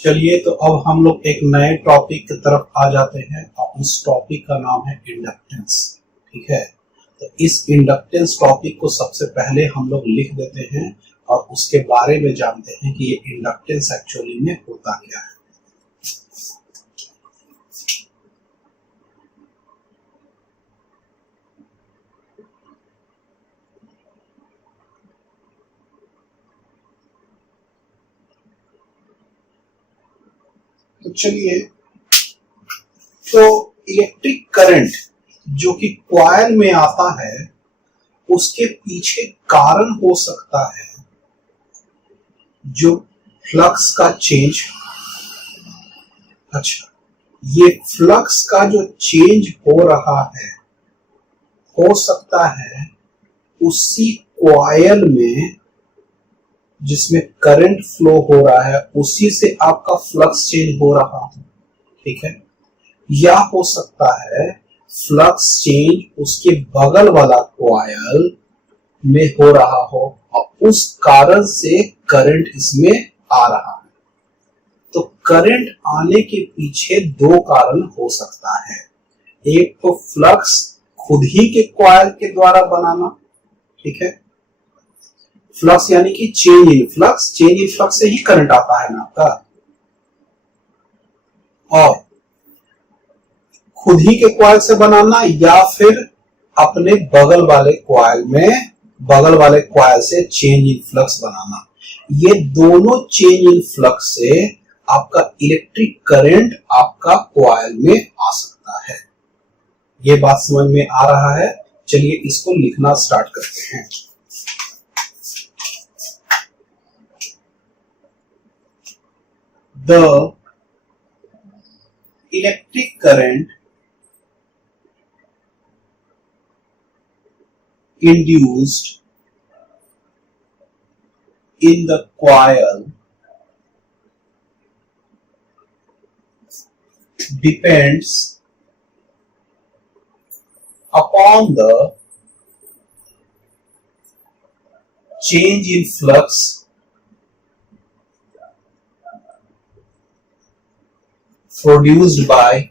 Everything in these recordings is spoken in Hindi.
चलिए, तो अब हम लोग एक नए टॉपिक की तरफ आ जाते हैं और उस टॉपिक का नाम है इंडक्टेंस। ठीक है, तो इस इंडक्टेंस टॉपिक को सबसे पहले हम लोग लिख देते हैं और उसके बारे में जानते हैं कि ये इंडक्टेंस एक्चुअली में होता क्या है। तो चलिए, तो इलेक्ट्रिक करंट जो कि कॉइल में आता है उसके पीछे कारण हो सकता है जो फ्लक्स का चेंज। अच्छा, ये फ्लक्स का जो चेंज हो रहा है हो सकता है उसी कॉइल में जिसमें करंट फ्लो हो रहा है उसी से आपका फ्लक्स चेंज हो रहा हो। ठीक है, या हो सकता है फ्लक्स चेंज उसके बगल वाला कॉइल में हो रहा हो और उस कारण से करंट इसमें आ रहा है। तो करंट आने के पीछे दो कारण हो सकता है। एक तो फ्लक्स खुद ही के कॉइल के द्वारा बनाना, ठीक है, फ्लक्स यानी कि change in flux, change in flux से ही करंट आता है ना आपका, और खुद ही के कॉइल से बनाना या फिर अपने बगल वाले कॉइल में बगल वाले कॉइल से चेंज इन फ्लक्स बनाना। ये दोनों चेंज इन फ्लक्स से आपका इलेक्ट्रिक करंट आपका कॉइल में आ सकता है। ये बात समझ में आ रहा है? चलिए इसको लिखना स्टार्ट करते हैं। The electric current induced in the coil depends upon the change in flux produced by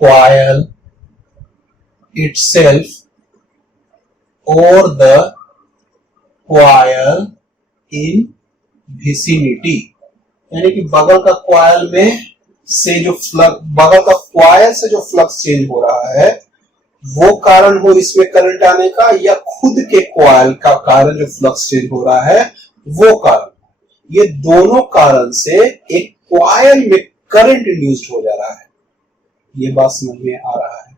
coil itself or the coil in vicinity। यानी कि बगल का कॉइल में से जो फ्लक्स, बगल का कॉइल से जो फ्लक्स चेंज हो रहा है वो कारण हो इसमें करंट आने का, या खुद के कॉइल का कारण जो फ्लक्स चेंज हो रहा है वो कारण। ये दोनों कारण से एक कॉइल में करंट इंड्यूस्ड हो जा रहा है। ये बात समझ में आ रहा है?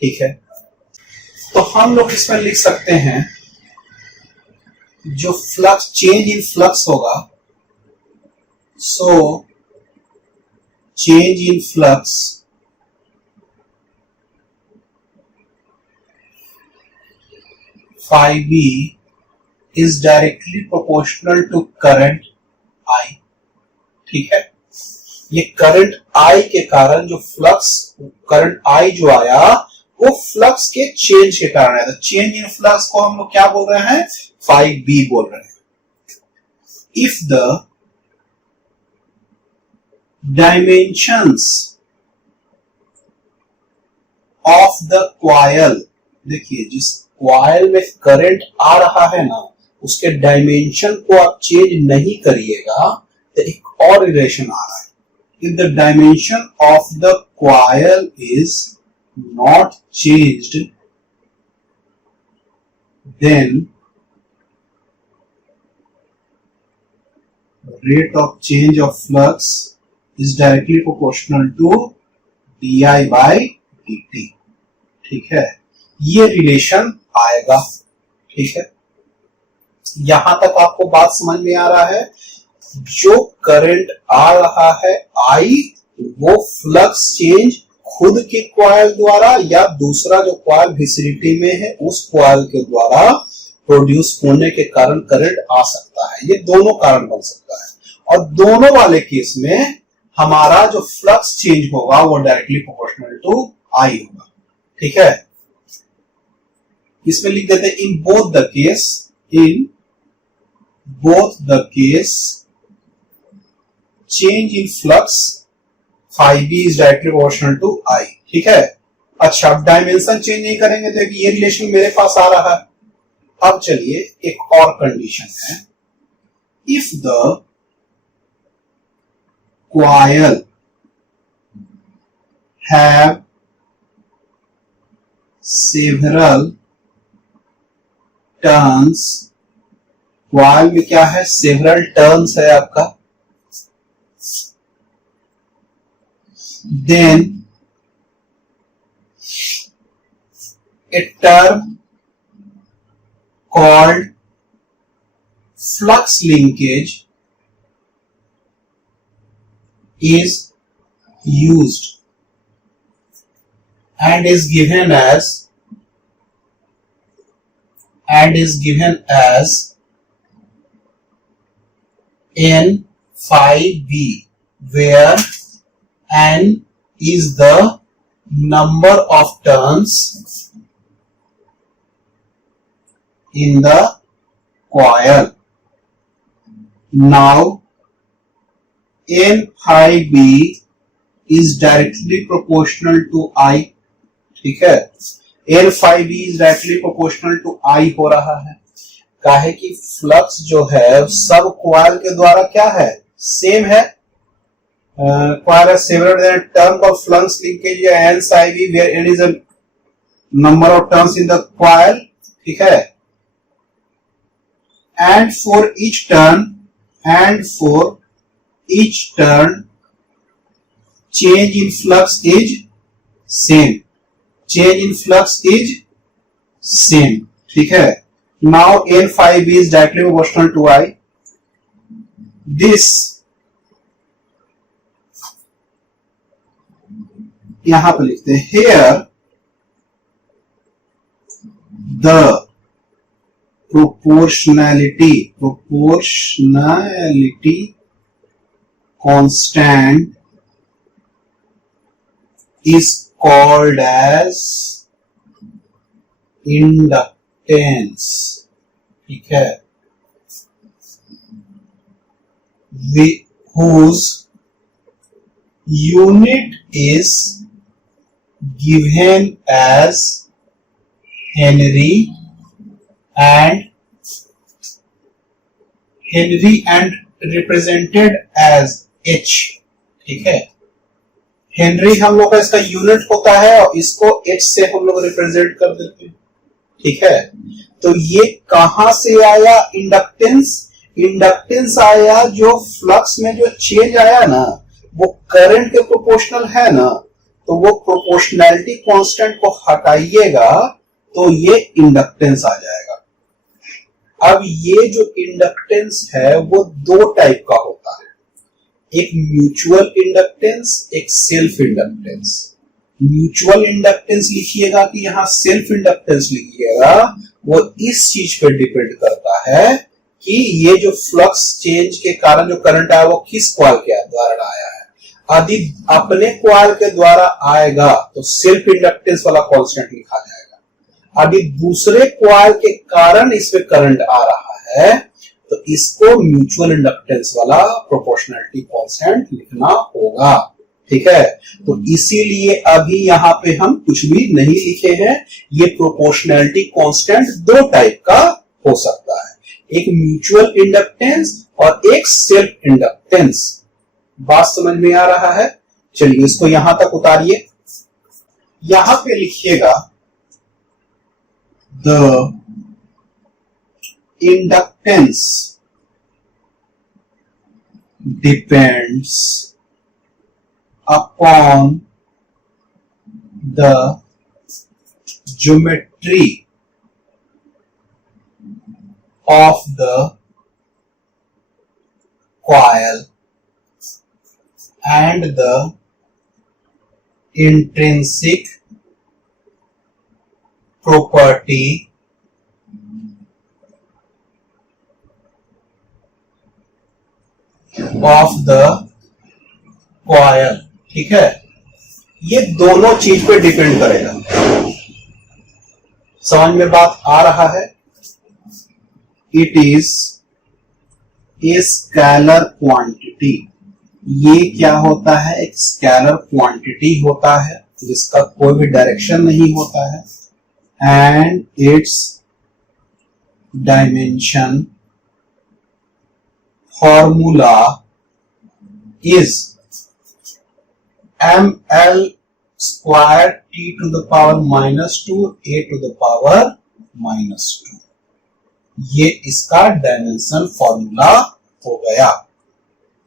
ठीक है, तो हम लोग इसमें लिख सकते हैं जो फ्लक्स चेंज इन फ्लक्स होगा, so change in flux phi b is directly proportional to current I। ठीक है, ये करंट I के कारण जो फ्लक्स, करंट I जो आया वो फ्लक्स के चेंज के कारण आया। तो चेंज इन फ्लक्स को हम लोग क्या बोल रहे हैं? phi b बोल रहे हैं। If the dimensions of the coil, देखिए जिस कॉइल में करंट आ रहा है ना उसके डायमेंशन को आप चेंज नहीं करिएगा तो एक और रिलेशन आ रहा है। If the dimension of the coil is not changed then rate of change of flux is directly proportional to di by dt। ठीक है, ये रिलेशन आएगा। ठीक है, यहां तक आपको बात समझ में आ रहा है? जो करंट आ रहा है I वो फ्लक्स चेंज खुद के कॉइल द्वारा या दूसरा जो कॉइल विसिनिटी में है उस कॉइल के द्वारा प्रोड्यूस होने के कारण करंट आ सकता है। ये दोनों कारण बन सकता है और दोनों वाले केस में हमारा जो फ्लक्स चेंज होगा वो डायरेक्टली प्रोपोर्शनल टू I होगा। ठीक है, इसमें लिख देते हैं in both the case in both the case change in flux phi b is directly proportional to I। ठीक है, अच्छा अब डायमेंशन चेंज नहीं करेंगे तो ये रिलेशन मेरे पास आ रहा है। अब चलिए एक और कंडीशन है, if the coil have several turns, coil में क्या है, several turns है आपका, then a term called flux linkage is used and is given as n phi b, where n is the number of turns in the coil. Now n phi b is directly proportional to I। ठीक है, n phi b is directly proportional to I हो रहा है, काहे कि फ्लक्स जो है सब कॉइल के द्वारा क्या है, सेम है। कॉइल है several term of flux linkage या n psi b where n is a number of turns in the coil। ठीक है, and for each turn change in flux is same, ठीक है। now n phi b is directly proportional to I। this यहां पे लिखते हैं, here the proportionality constant is called as inductance। ठीक है, whose unit is given as Henry and represented as H। ठीक है, हेनरी हम लोग का इसका यूनिट होता है और इसको H से हम लोग रिप्रेजेंट कर देते हैं। ठीक है, तो ये कहां से आया इंडक्टेंस आया, जो फ्लक्स में जो चेंज आया ना वो करंट के प्रोपोर्शनल है ना, तो वो प्रोपोर्शनैलिटी कांस्टेंट को हटाइएगा तो ये इंडक्टेंस आ जाएगा। अब ये जो इंडक्टेंस है वो दो टाइप का होता है, एक म्यूचुअल इंडक्टेंस, एक सेल्फ इंडक्टेंस। म्यूचुअल इंडक्टेंस लिखिएगा कि यहां सेल्फ इंडक्टेंस लिखिएगा, वो इस चीज पे डिपेंड करता है कि ये जो फ्लक्स चेंज के कारण जो करंट आया वो किस कॉइल के द्वारा आया है। यदि अपने कॉइल के द्वारा आएगा तो सेल्फ इंडक्टेंस वाला कांस्टेंट लिखा जाएगा। यदि दूसरे कॉइल के कारण इसमें करंट आ रहा है तो इसको म्यूचुअल इंडक्टेंस वाला प्रोपोर्शनैलिटी कांस्टेंट लिखना होगा। ठीक है, तो इसीलिए अभी यहां पे हम कुछ भी नहीं लिखे हैं। ये प्रोपोर्शनैलिटी कांस्टेंट दो टाइप का हो सकता है, एक म्यूचुअल इंडक्टेंस और एक सेल्फ इंडक्टेंस। बात समझ में आ रहा है? चलिए इसको यहां तक उतारिए, यहां पे लिखिएगा the inductance depends upon the geometry of the coil and the intrinsic property of the coil. ठीक है, ये दोनों चीज पे डिपेंड करेगा। समझ में बात आ रहा है? It is a scalar quantity. ये क्या होता है? एक स्केलर क्वांटिटी होता है जिसका कोई भी डायरेक्शन नहीं होता है, and its dimension formula is ml square t to the power -2 a to the power -2। ये इसका डायमेंशन फॉर्मूला हो गया।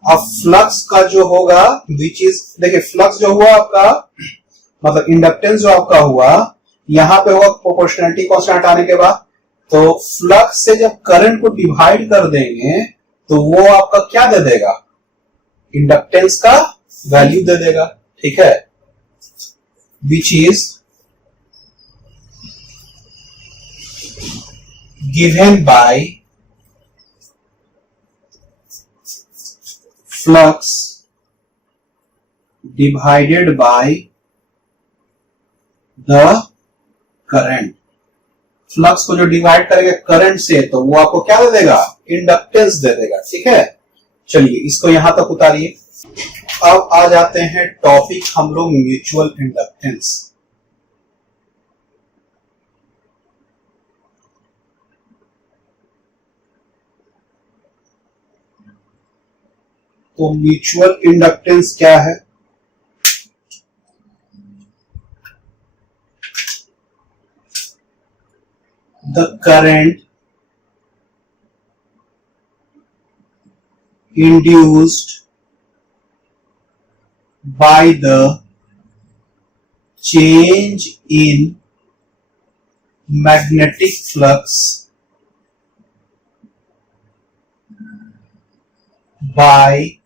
अब फ्लक्स का जो होगा विच इज, देखिए फ्लक्स जो हुआ आपका, मतलब इंडक्टेंस जो आपका हुआ, यहां पे होगा प्रोपोर्शनलिटी कांस्टेंट हटाने के बाद, तो फ्लक्स से जब करंट को डिवाइड कर देंगे तो वो आपका क्या दे देगा? इंडक्टेंस का वैल्यू दे देगा, ठीक है, which is given by flux divided by the current. Flux को जो डिवाइड करेगा करंट से, तो वो आपको क्या दे देगा? इंडक्टेंस दे देगा, ठीक है। चलिए इसको यहां तक उतारिए। अब आ जाते हैं टॉपिक हम लोग म्यूचुअल इंडक्टेंस। तो म्यूचुअल इंडक्टेंस क्या है? The current induced by the change in magnetic flux by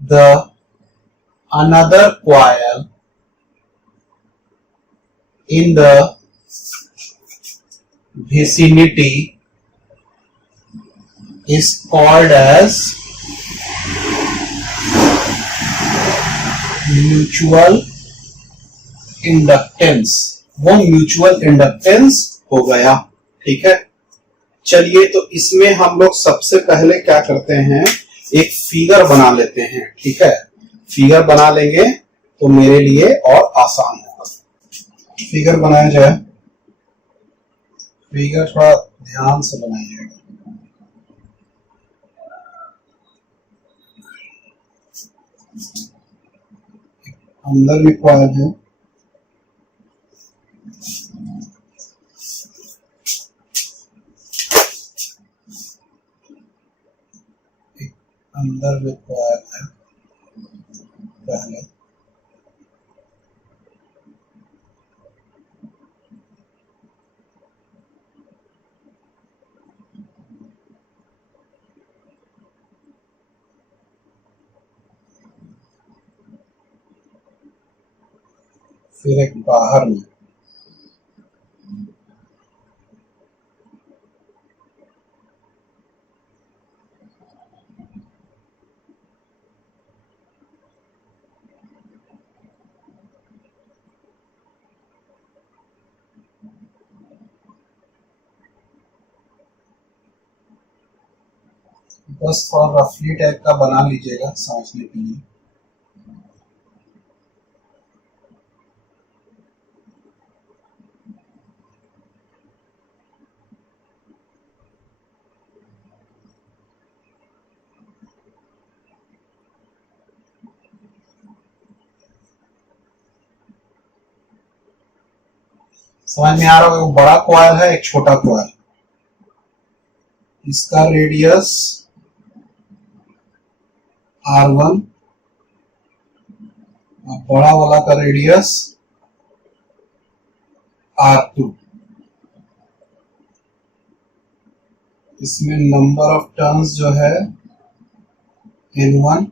the another coil in the vicinity is called as mutual inductance. वो म्यूचुअल इंडक्टेंस हो गया, ठीक है। चलिए तो इसमें हम लोग सबसे पहले क्या करते हैं, एक फिगर बना लेते हैं, ठीक है। फिगर बना लेंगे तो मेरे लिए और आसान होगा। फिगर बनाया जाए, फिगर थोड़ा ध्यान से बनाइएगा। अंदर भी कॉइल है, अंदर भी कॉइल है पहले, फिर एक बाहर में, बस थोड़ा रफली टाइप का बना लीजिएगा समझने के लिए। समझ में आ रहा होगा, एक बड़ा कॉइल है, एक छोटा कॉइल। इसका रेडियस R1 और बड़ा वाला का रेडियस R2। इसमें नंबर ऑफ टर्न्स जो है N1,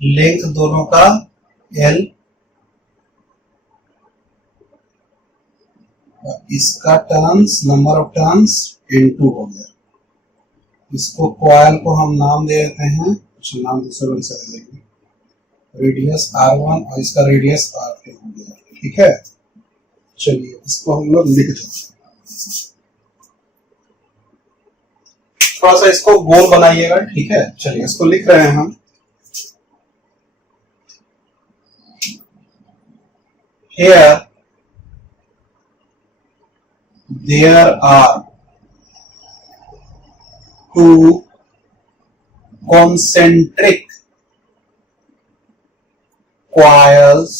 लेंथ दोनों का L, इसका turns, number of turns N2 हो गया। इसको कॉइल को हम नाम दे देते हैं, कुछ नाम दूसरे बन से दे देंगे, रेडियस R1 और इसका रेडियस R2 हो गया, ठीक है। चलिए इसको हम लोग लिख देते हैं, थोड़ा सा इसको गोल बनाइएगा, ठीक है। चलिए इसको लिख रहे हैं हम। Here there are two concentric coils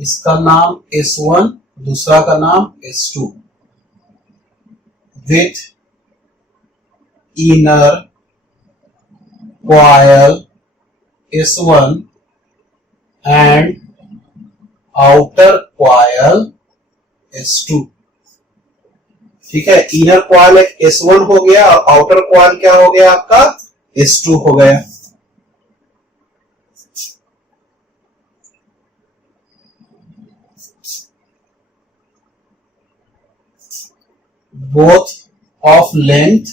इसका नाम S1, दूसरा का नाम S2 with inner coil S1 and outer coil S2, ठीक है। इनर कॉइल S1 हो गया और आउटर कॉइल क्या हो गया आपका S2 हो गया। बोथ ऑफ लेंथ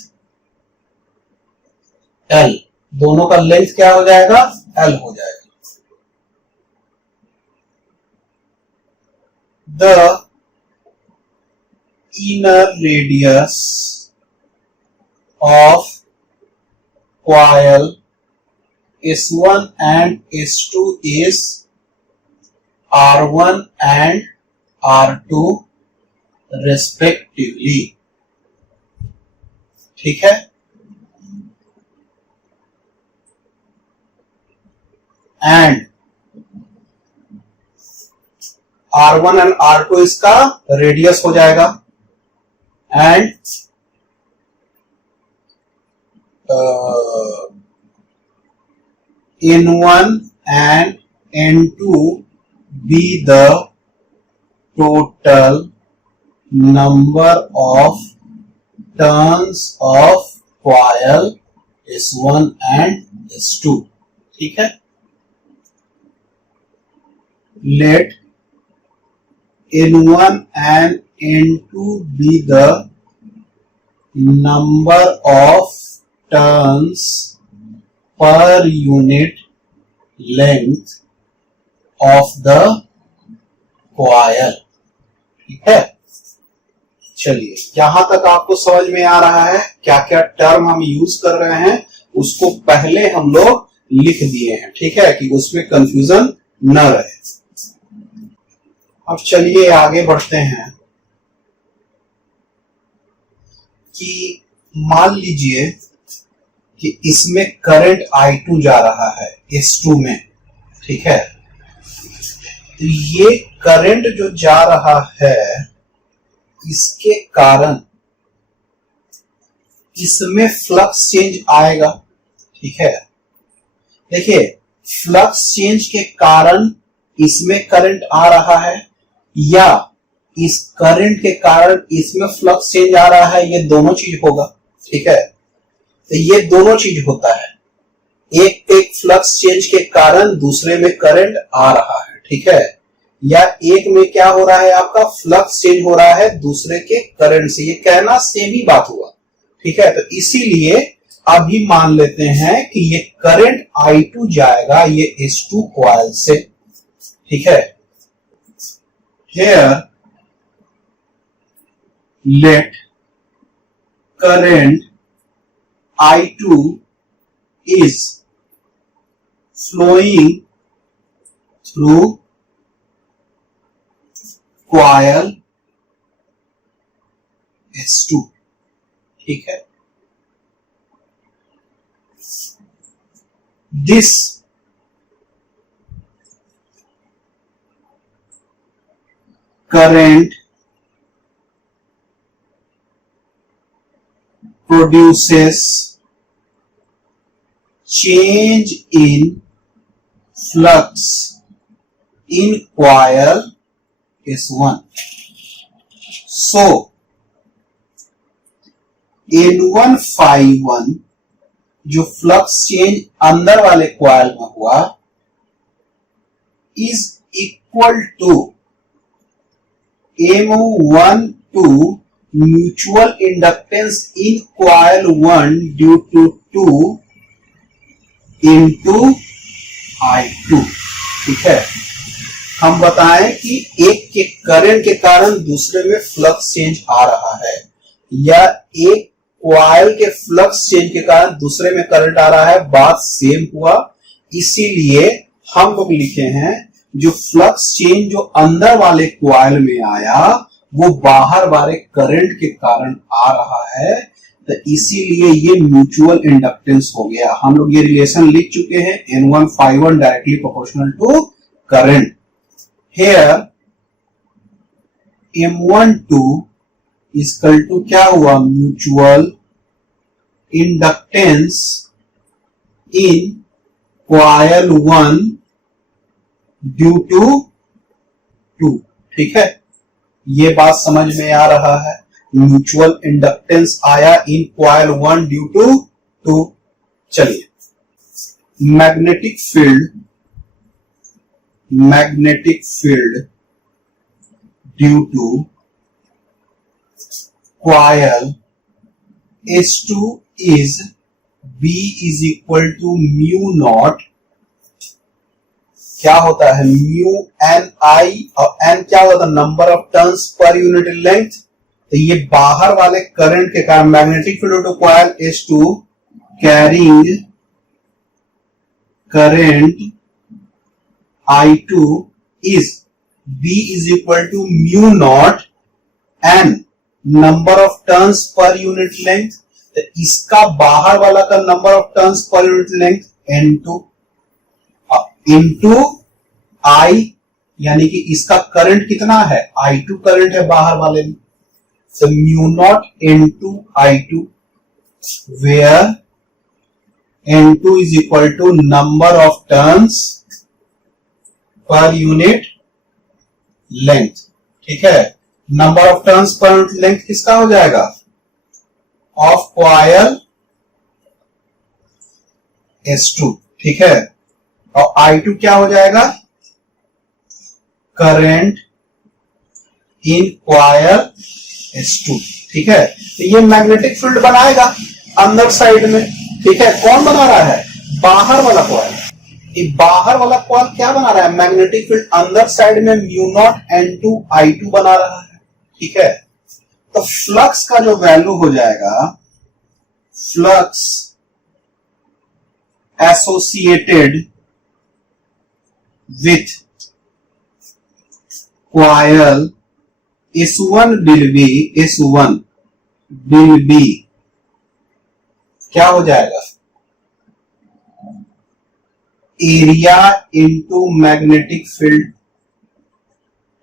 L, दोनों का लेंथ क्या हो जाएगा L हो जाएगा। The inner radius of coil S1 and S2 is R1 and R2 respectively, ठीक है। एंड R1 एंड R2 इसका रेडियस हो जाएगा and N1 and N2 be the total number of turns of coil S1 and S2, ठीक है। Let N1 and N2 be the number of turns per unit length of the coil, ठीक है। चलिए यहां तक आपको समझ में आ रहा है क्या क्या टर्म हम यूज कर रहे हैं, उसको पहले हम लोग लिख दिए हैं, ठीक है, कि उसमें कंफ्यूजन न रहे। अब चलिए आगे बढ़ते हैं कि मान लीजिए कि इसमें करंट I2 जा रहा है S2 में, ठीक है। तो ये करंट जो जा रहा है इसके कारण इसमें फ्लक्स चेंज आएगा, ठीक है। देखिए फ्लक्स चेंज के कारण इसमें करंट आ रहा है या इस करंट के कारण इसमें फ्लक्स चेंज आ रहा है, ये दोनों चीज होगा, ठीक है। तो ये दोनों चीज होता है, एक फ्लक्स चेंज के कारण दूसरे में करंट आ रहा है, ठीक है, या एक में क्या हो रहा है आपका फ्लक्स चेंज हो रहा है दूसरे के करंट से, ये कहना सेम ही बात हुआ, ठीक है। तो इसीलिए अभी मान लेते हैं कि ये करंट I2 जाएगा ये S2 कॉइल से, ठीक है। Here let current I2 is flowing through coil S2, ठीक है। This current produces change in flux in coil S1. So N1 phi1 जो फ्लक्स चेंज अंदर वाले कॉइल में हुआ is equal to M12 mutual inductance in coil 1 due to 2 into I2। ठीक है, हम बताएं कि एक के करंट के कारण दूसरे में फ्लक्स चेंज आ रहा है, या एक कॉइल के फ्लक्स चेंज के कारण दूसरे में करंट आ रहा है, बात सेम हुआ। इसीलिए हम लोग लिखे हैं जो फ्लक्स चेंज जो अंदर वाले कॉइल में आया वो बाहर वाले करंट के कारण आ रहा है, तो इसीलिए ये म्यूचुअल इंडक्टेंस हो गया। हम लोग ये रिलेशन लिख चुके हैं, N1∅1 directly proportional to current. Here M12 is equal to क्या हुआ, mutual inductance in coil 1 due to 2। ठीक है, ये बात समझ में आ रहा है, म्यूचुअल इंडक्टेंस आया इन कॉइल 1 ड्यू टू 2। चलिए, magnetic field due to coil S2 is B is equal to mu naught, क्या होता है, म्यू एन आई, और एन क्या होता है, number of turns per unit length. तो ये बाहर वाले करंट के कारण magnetic field to coil S2 carrying current I2 is B is equal to mu not N number of turns per unit length. तो इसका बाहर वाला का number of turns per unit length N2 into I, यानी कि इसका करंट कितना है, I2 करंट है बाहर वाले में, so mu naught into I2 where N2 is equal to number of turns per unit length. ठीक है, number of turns per unit length किसका हो जाएगा, ऑफ कॉइल S2। ठीक है, और I2 क्या हो जाएगा, करंट इन कॉइल S2। ठीक है, तो ये मैग्नेटिक फील्ड बनाएगा अंदर साइड में। ठीक है, कौन बना रहा है, बाहर वाला कॉइल। ये बाहर वाला कॉइल क्या बना रहा है, मैग्नेटिक फील्ड अंदर साइड में म्यू नॉट N2 I2 बना रहा है। ठीक है, तो फ्लक्स का जो वैल्यू हो जाएगा, flux associated with coil S1 will be क्या हो जाएगा, एरिया इनटू मैग्नेटिक फील्ड।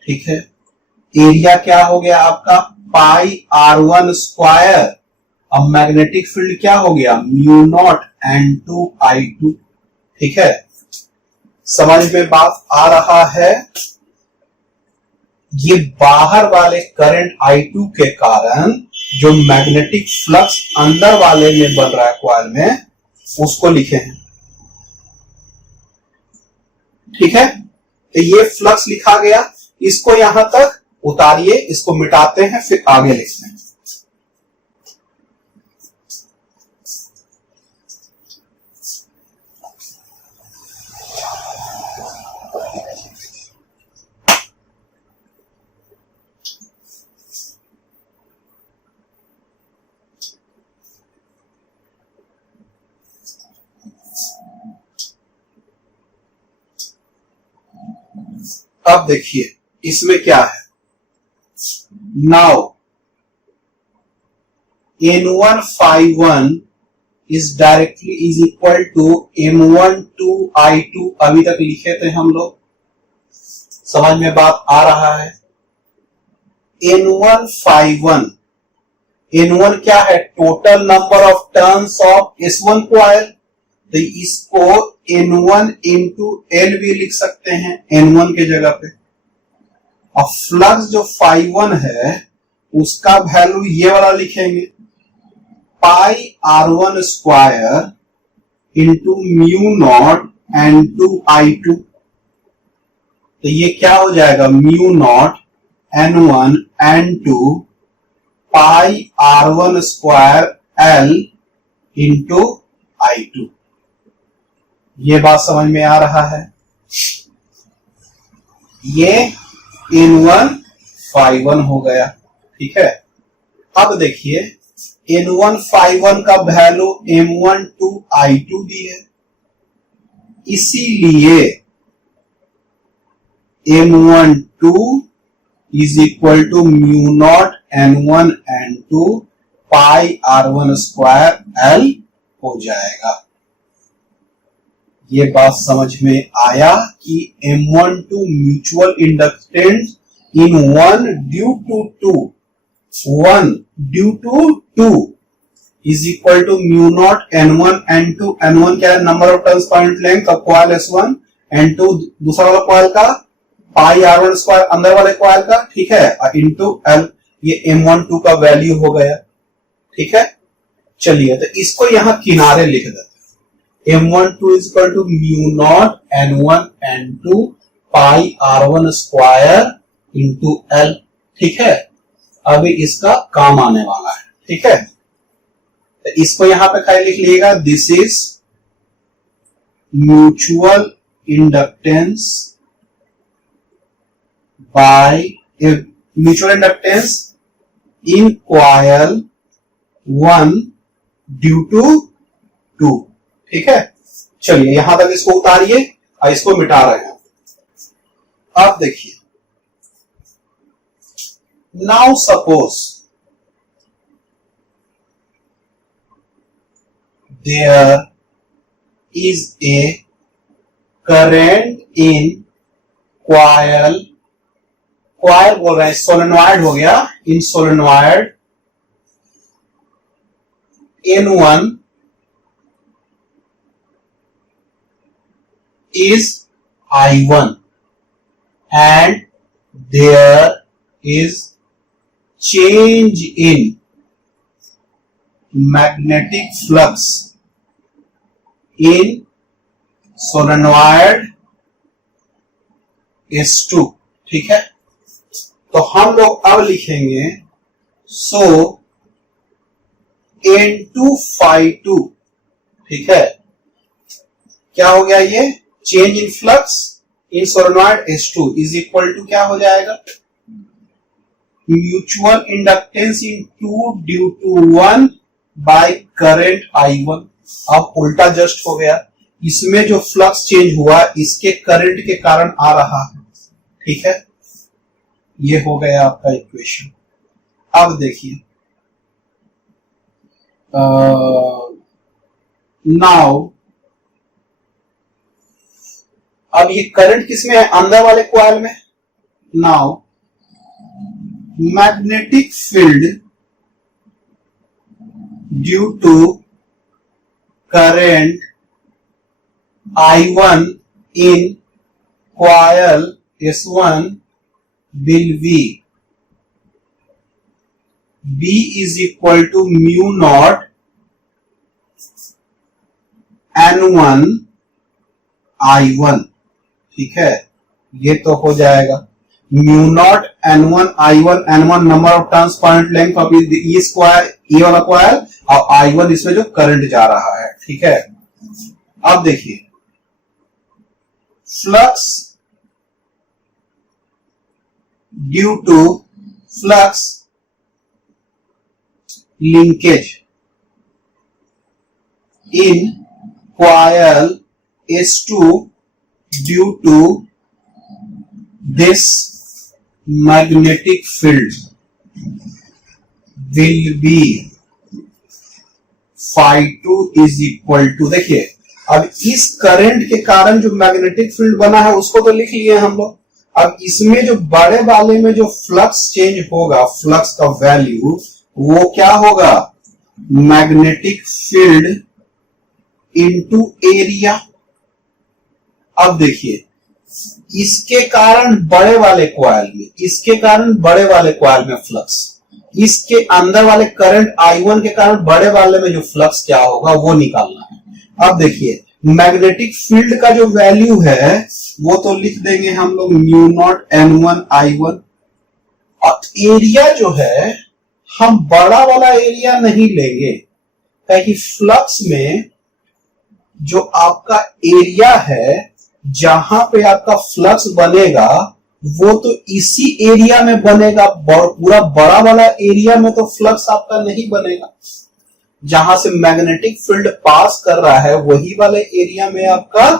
ठीक है, एरिया क्या हो गया आपका, पाई R1 स्क्वायर, अब मैग्नेटिक फील्ड क्या हो गया, म्यू नॉट N2 I2। ठीक है, समझ में बात आ रहा है। ये बाहर वाले करंट I2 के कारण जो मैग्नेटिक फ्लक्स अंदर वाले में बन रहा है कॉइल में, उसको लिखे हैं। ठीक है, तो ये फ्लक्स लिखा गया, इसको यहां तक उतारिए, इसको मिटाते हैं, फिर आगे लिखते हैं। अब देखिए इसमें क्या है, now N1∅1 is directly is equal to M12 I2। अभी तक लिखे थे हम लोग, समझ में बात आ रहा है। N1∅1, N1 क्या है, total number of turns of S1 coil, तो इसको N1 इंटू L भी लिख सकते हैं N1 के जगह पे। अब फ्लक्स जो ∅1 है उसका वैल्यू ये वाला लिखेंगे, पाई R1 square into mu naught N2 I2। तो ये क्या हो जाएगा, mu not N1 N2 pi R1 square L into I2। ये बात समझ में आ रहा है। ये N1 phi1 हो गया, ठीक है। अब देखिए N1 phi1 का वैल्यू M12 I2 भी है, इसीलिए M12 is equal to mu not N1 N2 pi R1 square L हो जाएगा। ये बात समझ में आया कि M12 mutual inductance in one due to two is equal to mu not N1 N2। N1 क्या है, number of turns point length का कॉइल S1, N2 दूसरा वाला कॉइल का पाई R1 स्क्वायर अंदर वाले कॉइल का, ठीक है, इंटू L। ये M12 का वैल्यू हो गया, ठीक है। चलिए तो इसको यहां किनारे लिख देते हैं। M12 is equal to mu not N1 N2 pi R1 square into L, ठीक है। अभी इसका काम आने वाला है, ठीक है। तो इसको यहां पे खाली लिख लीजिएगा, this is mutual inductance by mutual inductance in coil 1 due to 2, ठीक है। चलिए यहां तक इसको उतारिए और इसको मिटा रहे हैं। अब देखिए, now suppose there is a current in coil बोल रहे हैं, सोलेनॉइड हो गया, in solenoid N1 is I1 and there is change in magnetic flux in solenoid S2, ठीक है। तो हम लोग अब लिखेंगे सो N2 phi2, ठीक है। क्या हो गया, ये change in flux in solenoid S2 is equal to क्या हो जाएगा, mutual inductance in 2 due to 1 by current I1। अब उल्टा जस्ट हो गया, इसमें जो फ्लक्स चेंज हुआ इसके करंट के कारण आ रहा है, ठीक है। ये हो गया आपका इक्वेशन। अब देखिए नाउ अब ये करंट किसमें है, अंदर वाले कॉइल में। Now magnetic field due to current I1 in coil S1 will be is equal to mu naught N1 I1, ठीक है। ये तो हो जाएगा mu not N1 I1, N1 number of turns point length of E square, E वाला कॉइल, और I1 इसमें जो करंट जा रहा है, ठीक है। अब देखिए flux due to flux linkage in coil S2 due to this magnetic field will be phi2 is equal to, देखिए अब इस करंट के कारण जो मैग्नेटिक फील्ड बना है उसको तो लिख लिए हम लोग। अब इसमें जो बड़े वाले में जो फ्लक्स चेंज होगा, फ्लक्स का वैल्यू वो क्या होगा, मैग्नेटिक फील्ड इनटू एरिया। अब देखिए इसके कारण बड़े वाले कॉइल में, इसके कारण बड़े वाले कॉइल में फ्लक्स, इसके अंदर वाले करंट I1 के कारण बड़े वाले में जो फ्लक्स क्या होगा वो निकालना है। अब देखिए मैग्नेटिक फील्ड का जो वैल्यू है वो तो लिख देंगे हम लोग म्यू नॉट N1 I1, और एरिया जो है हम बड़ा वाला एरिया नहीं लेंगे, ताकि फ्लक्स में जो आपका एरिया है जहां पे आपका फ्लक्स बनेगा वो तो इसी एरिया में बनेगा, पूरा बड़ा वाला एरिया में तो फ्लक्स आपका नहीं बनेगा। जहां से मैग्नेटिक फील्ड पास कर रहा है वही वाले एरिया में आपका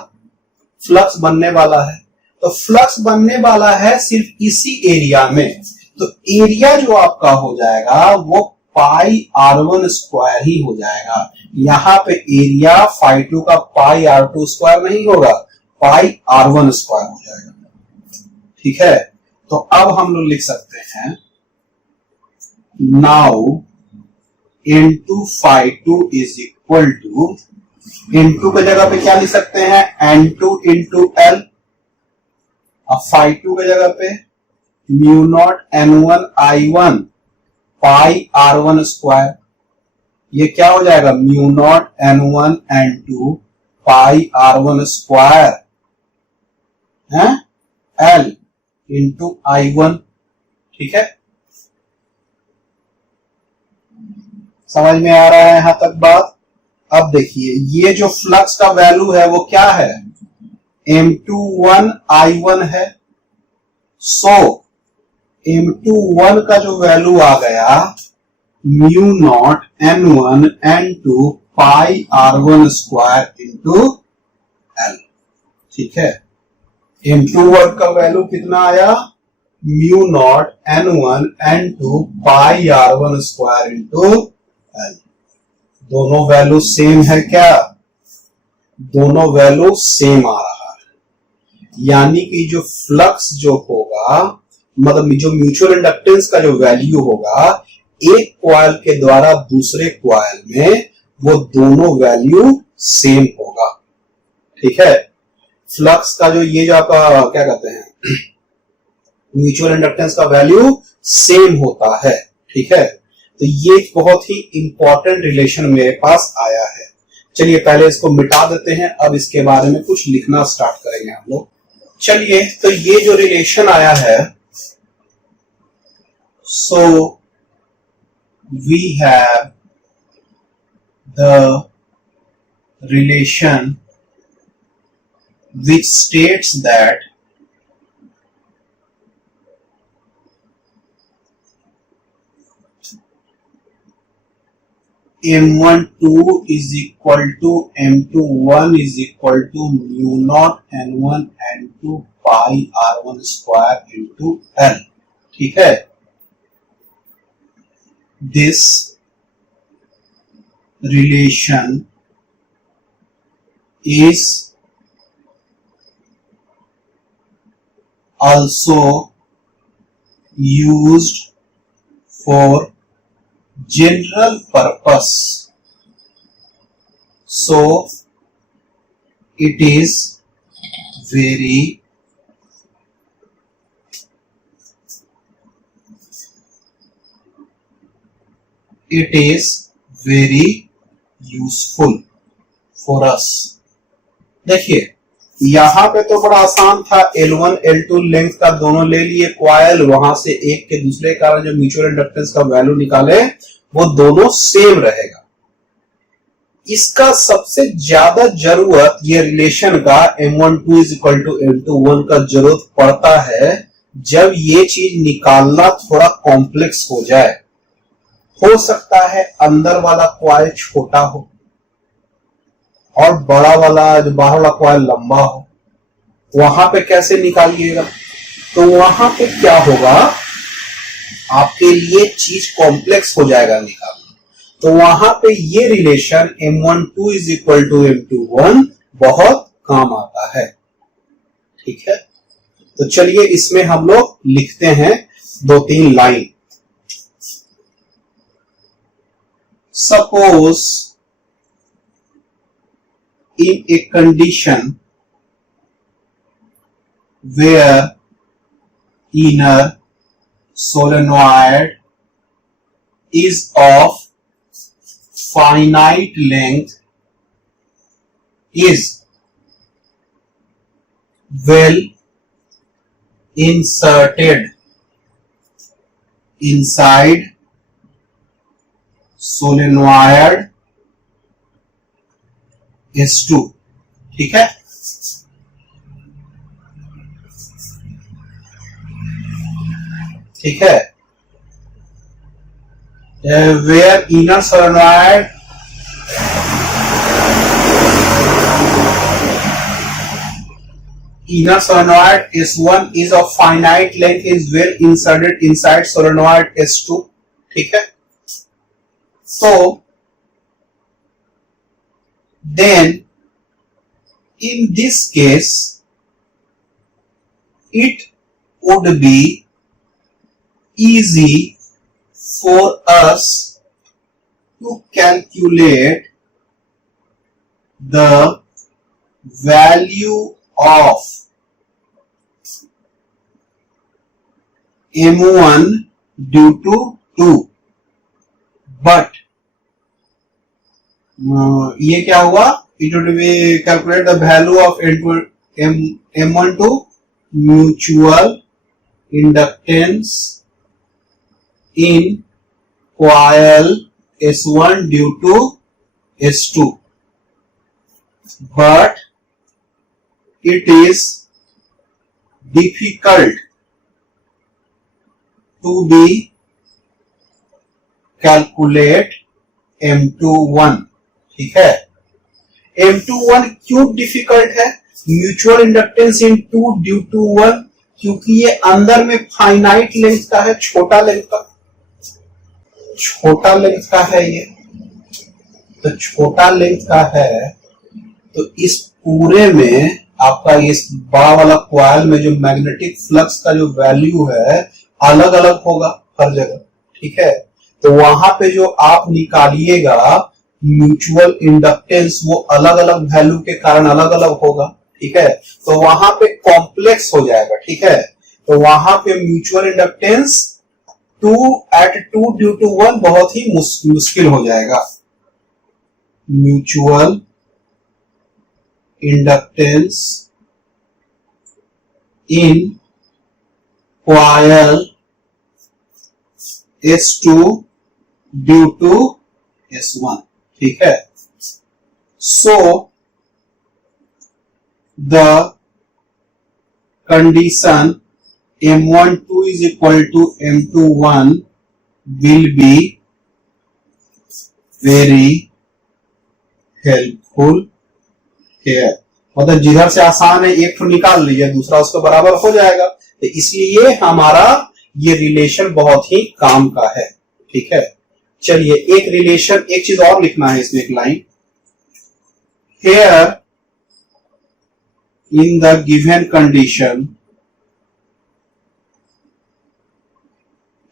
फ्लक्स बनने वाला है। तो फ्लक्स बनने वाला है सिर्फ इसी एरिया में, तो एरिया जो आपका हो जाएगा वो पाई r1 स्क्वायर ही हो जाएगा। यहां पे एरिया φ2 का पाई r2 स्क्वायर नहीं होगा, पाई r1 स्क्वायर हो जाएगा। ठीक है, तो अब हम लोग लिख सकते हैं now N2 φ2 is equal to, N2 की जगह पे क्या लिख सकते हैं N2 इंटू L, अब φ2 की जगह पे म्यू नॉट N1 I1 पाई R1 स्क्वायर, ये क्या हो जाएगा mu not N1 N2 pi R1 square है L इंटू I1। ठीक है, समझ में आ रहा है यहां तक बात। अब देखिए ये जो फ्लक्स का वैल्यू है वो क्या है M21 I1 है। सो M21 का जो वैल्यू आ गया mu not N1 N2 pi R1 square into L। ठीक है, M21 का वैल्यू कितना आया mu naught N1 N2 pi R1 square into L। दोनों वैल्यू सेम है क्या, दोनों वैल्यू सेम आ रहा है, यानी कि जो फ्लक्स जो होगा मतलब जो म्यूचुअल इंडक्टेंस का जो वैल्यू होगा एक कॉइल के द्वारा दूसरे कॉइल में वो दोनों वैल्यू सेम होगा। ठीक है, फ्लक्स का जो ये जो आपका क्या कहते हैं म्यूचुअल इंडक्टेंस का वैल्यू सेम होता है। ठीक है, तो ये एक बहुत ही इंपॉर्टेंट रिलेशन मेरे पास आया है। चलिए पहले इसको मिटा देते हैं, अब इसके बारे में कुछ लिखना स्टार्ट करेंगे हम लोग। चलिए, तो ये जो रिलेशन आया है, so we have the relation which states that M12 is equal to M21 is equal to mu naught N1 N2 pi R1 square into L। ठीक है, this relation is also used for general purpose, so it is very useful for us। देखिए यहां पे तो बड़ा आसान था, L1 L2 लेंथ का दोनों ले लिए कॉइल, वहां से एक के दूसरे का जो म्यूचुअल इंडक्टेंस का वैल्यू निकाले वो दोनों सेम रहेगा। इसका सबसे ज्यादा जरूरत ये रिलेशन का M12 is equal to M21 का जरूरत पड़ता है जब ये चीज निकालना थोड़ा कॉम्प्लेक्स हो जाए। हो सकता है अंदर वाला कॉइल छोटा हो और बड़ा वाला जो बाहर वाला कॉइल लंबा हो, वहां पे कैसे निकालिएगा, तो वहां पे क्या होगा आपके लिए चीज कॉम्प्लेक्स हो जाएगा निकालना, तो वहां पे ये relation M12 is equal to M21 बहुत काम आता है। ठीक है, तो चलिए इसमें हम लोग लिखते हैं 2-3 line. Suppose in a condition where inner solenoid is of finite length is well inserted inside solenoid S2, ठीक है। ठीक है, where inner solenoid S1 is of finite length is well inserted inside solenoid S2, ठीक है। So then in this case it would be easy for us to calculate the value of M1 due to 2, but ये क्या हुआ, it would be calculate the value of M1 to mutual inductance in coil S1 due to S2, but it is difficult to be calculate M21, ठीक है। M21 क्यों डिफिकल्ट है? Mutual inductance in 2 due to 1, क्योंकि ये अंदर में फाइनाइट लेंथ का है, छोटा लेंथ का है ये, तो छोटा लेंथ का है, तो इस पूरे में आपका इस बड़ा वाला कॉइल में जो मैग्नेटिक फ्लक्स का जो वैल्यू है अलग अलग होगा हर जगह, ठीक है। तो वहां पे जो आप निकालिएगा म्यूचुअल इंडक्टेंस वो अलग अलग वैल्यू के कारण अलग अलग होगा, ठीक है। तो वहां पे कॉम्प्लेक्स हो जाएगा, ठीक है। तो वहां पे म्यूचुअल इंडक्टेंस 2 ड्यू टू 1 बहुत ही मुश्किल हो जाएगा। Mutual inductance in coil S2 due to S1, ठीक है। So the condition M12 is equal to M21 will be very helpful here। मतलब जिधर से आसान है एक तो निकाल लीजिए, दूसरा उसके बराबर हो जाएगा, तो इसलिए हमारा ये रिलेशन बहुत ही काम का है, ठीक है। चलिए एक रिलेशन, एक चीज और लिखना है इसमें, एक line, here in the given condition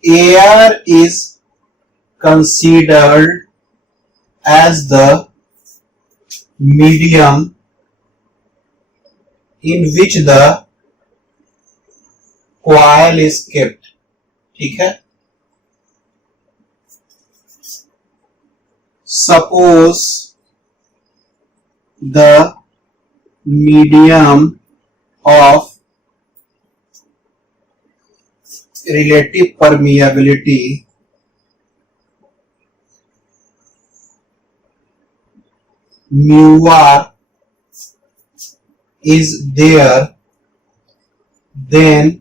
air is considered as the medium in which the coil is kept, ठीक है। Suppose the medium of relative permeability mu r is there, then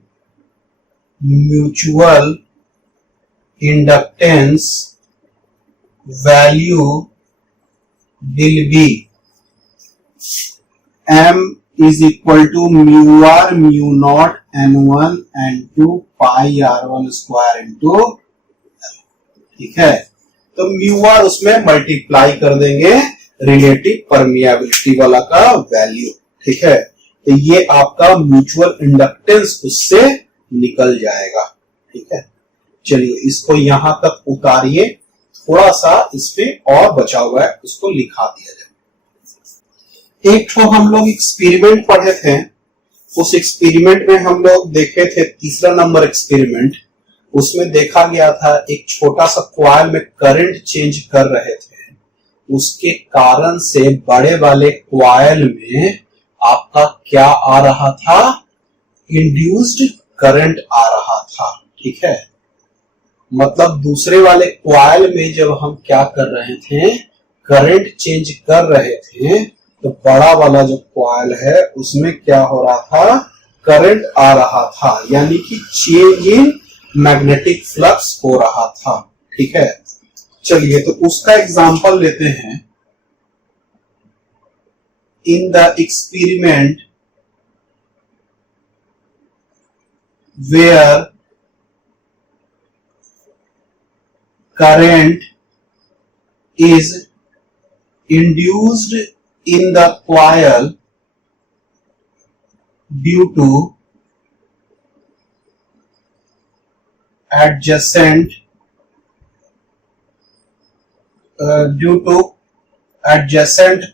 mutual inductance value will be M is equal to mu r mu naught n1 n2 pi r1 square into L, ठीक है। तो mu r उसमें मल्टीप्लाई कर देंगे रिलेटिव परमिएबिलिटी वाला का वैल्यू, ठीक है। तो ये आपका म्यूचुअल इंडक्टेंस उससे निकल जाएगा, ठीक है। चलिए इसको यहां तक उतारिए, थोड़ा सा इसमें और बचा हुआ है, उसको लिखा दिया जाए। एक तो हम लोग एक्सपेरिमेंट पढ़े थे, उस एक्सपेरिमेंट में हम लोग देखे थे, तीसरा नंबर एक्सपेरिमेंट, उसमें देखा गया था एक छोटा सा कॉइल में करंट चेंज कर रहे थे, उसके कारण से बड़े वाले कॉइल में आपका क्या आ रहा था, इंड्यूस्ड करंट आ रहा था, ठीक है। मतलब दूसरे वाले कॉइल में जब हम क्या कर रहे थे, करंट चेंज कर रहे थे, तो बड़ा वाला जो कॉइल है उसमें क्या हो रहा था, करंट आ रहा था, यानी कि चेंज इन मैग्नेटिक फ्लक्स हो रहा था। ठीक है, चलिए तो उसका एग्जांपल लेते हैं। In the experiment where current is induced in the coil due to adjacent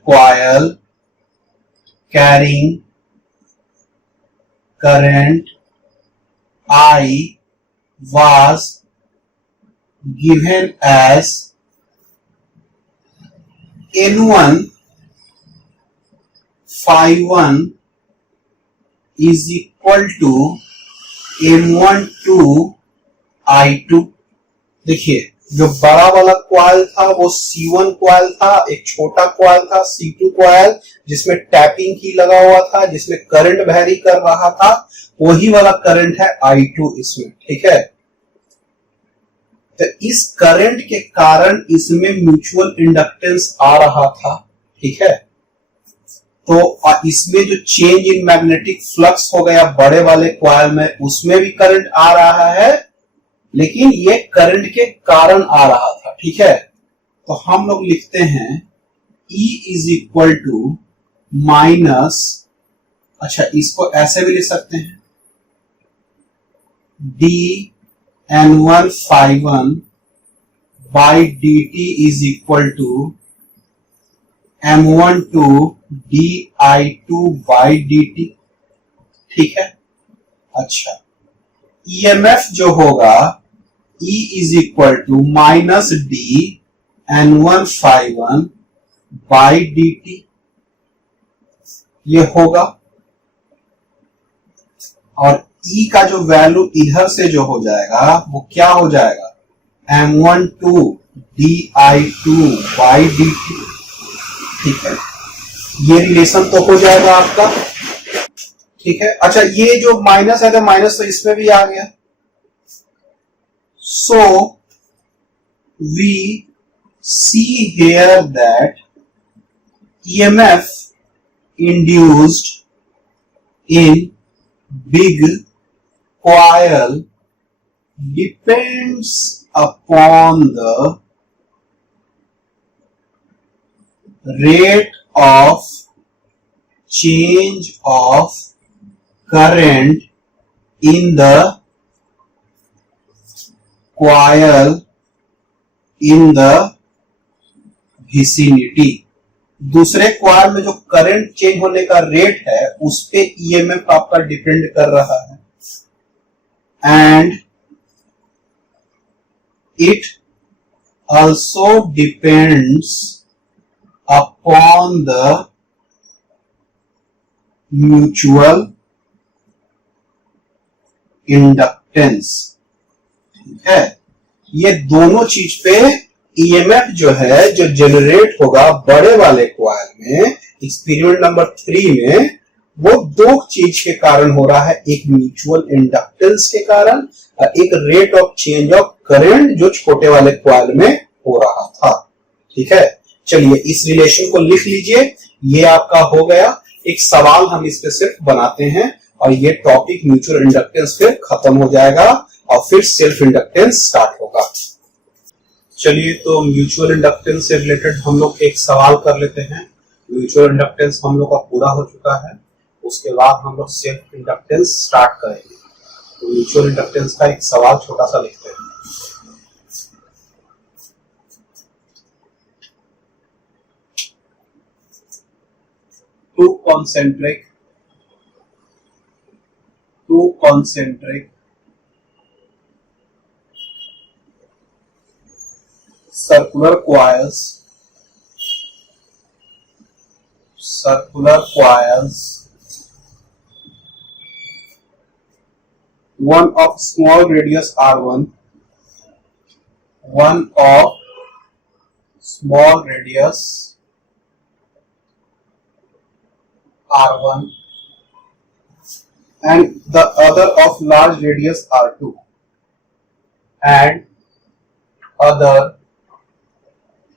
coil carrying current I was given as N1 phi1 is equal to M12 I2। देखिए, जो बड़ा वाला कॉइल था वो C1 कॉइल था, एक छोटा कॉइल था C2 कॉइल जिसमें टैपिंग की लगा हुआ था, जिसमें करंट वैरी कर रहा था, वही वाला करंट है I2 इसमें। ठीक है, तो इस करंट के कारण इसमें म्यूचुअल इंडक्टेंस आ रहा था। ठीक है, तो इसमें जो चेंज इन मैग्नेटिक फ्लक्स हो गया बड़े वाले कॉइल में, उसमें भी करंट आ रहा है, लेकिन ये करंट के कारण आ रहा था। ठीक है, तो हम लोग लिखते हैं E is equal to minus, अच्छा इसको ऐसे भी लिख सकते हैं, D N1 phi1 by dt is equal to M12 di2 by dt। ठीक है, अच्छा EMF जो होगा E is equal to minus D N1 phi1 by dt, ये होगा, और E का जो वैल्यू इधर से जो हो जाएगा वो क्या हो जाएगा, M12 di2 by dt। ठीक है, ये रिलेशन तो हो जाएगा आपका। ठीक है, अच्छा ये जो माइनस है तो माइनस तो इसमें भी आ गया। So we see here that EMF induced in big coil depends upon the rate of change of current in the coil in the vicinity। दूसरे कॉइल में जो करंट चेंज होने का रेट है उस पे ईएमएफ आपका डिपेंड कर रहा है, and it also depends upon the mutual inductance। ठीक है, ये दोनों चीज पे ईएमएफ जो है जो जनरेट होगा बड़े वाले कॉइल में एक्सपेरिमेंट नंबर 3 में, वो दो चीज के कारण हो रहा है, एक म्यूचुअल इंडक्टेंस के कारण और एक rate of change of current जो छोटे वाले कॉइल में हो रहा था। ठीक है, चलिए इस रिलेशन को लिख लीजिए, ये आपका हो गया। एक सवाल हम इस पे सिर्फ बनाते हैं और ये टॉपिक म्यूचुअल इंडक्टेंस फिर खत्म हो जाएगा और फिर सेल्फ इंडक्टेंस स्टार्ट होगा। चलिए तो म्यूचुअल इंडक्टेंस से रिलेटेड हम लोग एक सवाल कर लेते हैं। म्यूचुअल इंडक्टेंस हम लोग का पूरा हो चुका है, उसके बाद हम लोग सेल्फ इंडक्टेंस स्टार्ट करेंगे। तो म्यूचुअल इंडक्टेंस का एक सवाल छोटा सा लिखते हैं। Two concentric circular coils, one of small radius r1, one of small radius R1 and the other of large radius R2 and other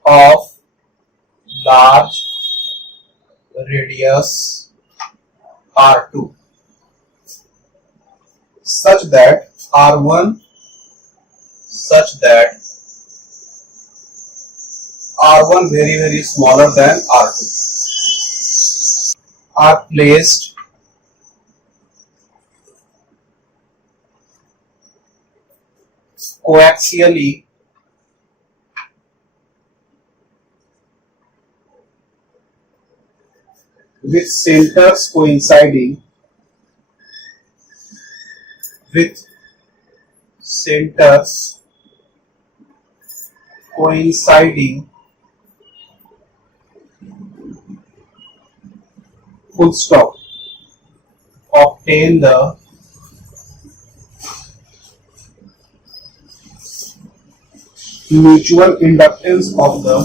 of large radius R2 such that R1 very smaller than R2 are placed coaxially with centers coinciding full stop. Obtain the mutual inductance of the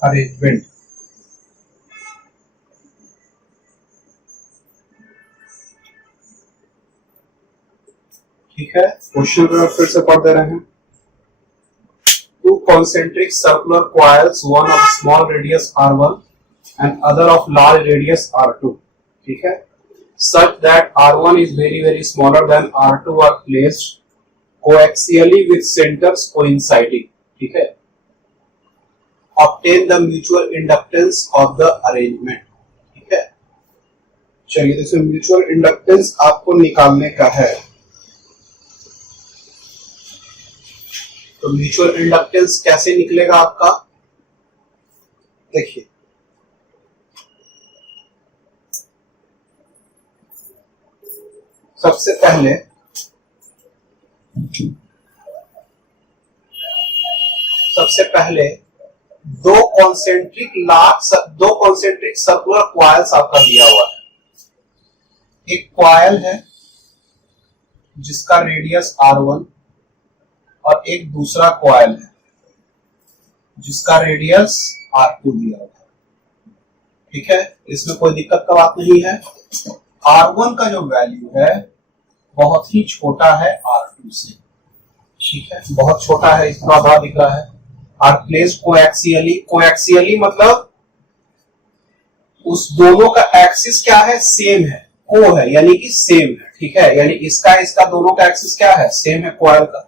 arrangement. ठीक है, क्वेश्चन फिर से पढ़ दे रहे हैं. Two concentric circular coils, one of small radius R1 and other of large radius R2. ठीक है, such that R1 is very smaller than R2 are placed coaxially with centers coinciding. ठीक है, obtain the mutual inductance of the arrangement. ठीक है, चलिए इसमें म्यूचुअल इंडक्टेंस आपको निकालने का है. तो म्यूचुअल इंडक्टेंस कैसे निकलेगा आपका, देखिए. सबसे पहले दो कॉन्सेंट्रिक सर्कुलर क्वाइल्स आपका दिया हुआ है. एक क्वाइल है जिसका रेडियस R1 और एक दूसरा क्वाइल है जिसका रेडियस R2 दिया हुआ है. ठीक है, इसमें कोई दिक्कत का बात नहीं है. R1 का जो वैल्यू है बहुत ही छोटा है R2 से. ठीक है, बहुत छोटा है, इतना बड़ा दिख रहा है. आर प्लेस्ड कोएक्सियली मतलब उस दोनों का एक्सिस क्या है, सेम है. को है यानी कि सेम है. ठीक है, यानी इसका दोनों का एक्सिस क्या है, सेम है क्वाइल का.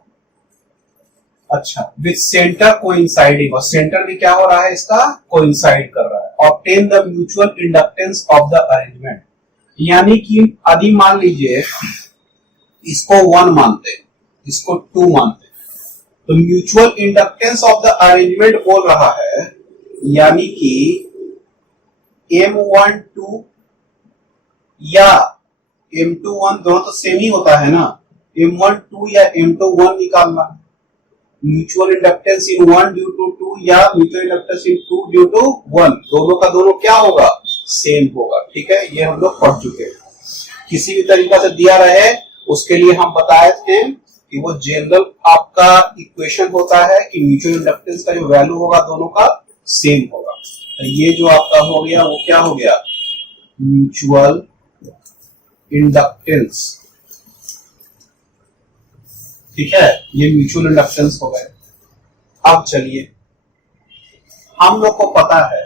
अच्छा, विथ सेंटर कोइंसाइडिंग, और सेंटर भी क्या हो रहा है, इसका कोइंसाइड कर रहा है. Obtain the mutual inductance of the arrangement, यानी कि यदि मान लीजिए इसको 1 मानते, इसको 2 मानते, तो mutual inductance of the arrangement बोल रहा है यानी कि M12 या M21 दोनों तो सेम ही होता है ना. M12 या M21 निकालना है. Mutual inductance in 1 due to 2 या mutual inductance in 2 due to 1, दोनों का दोनों क्या होगा, सेम होगा. ठीक है, ये हम लोग पढ़ चुके हैं. किसी भी तरीका से दिया रहे उसके लिए हम बताए थे कि वो जनरल आपका इक्वेशन होता है कि म्यूचुअल इंडक्टेंस का जो वैल्यू होगा दोनों का सेम होगा. तो ये जो आपका हो गया वो क्या हो गया, म्यूचुअल इंडक्टेंस. ठीक है, ये म्यूचुअल इंडक्टेंस हो गए. अब चलिए, हम लोग को पता है,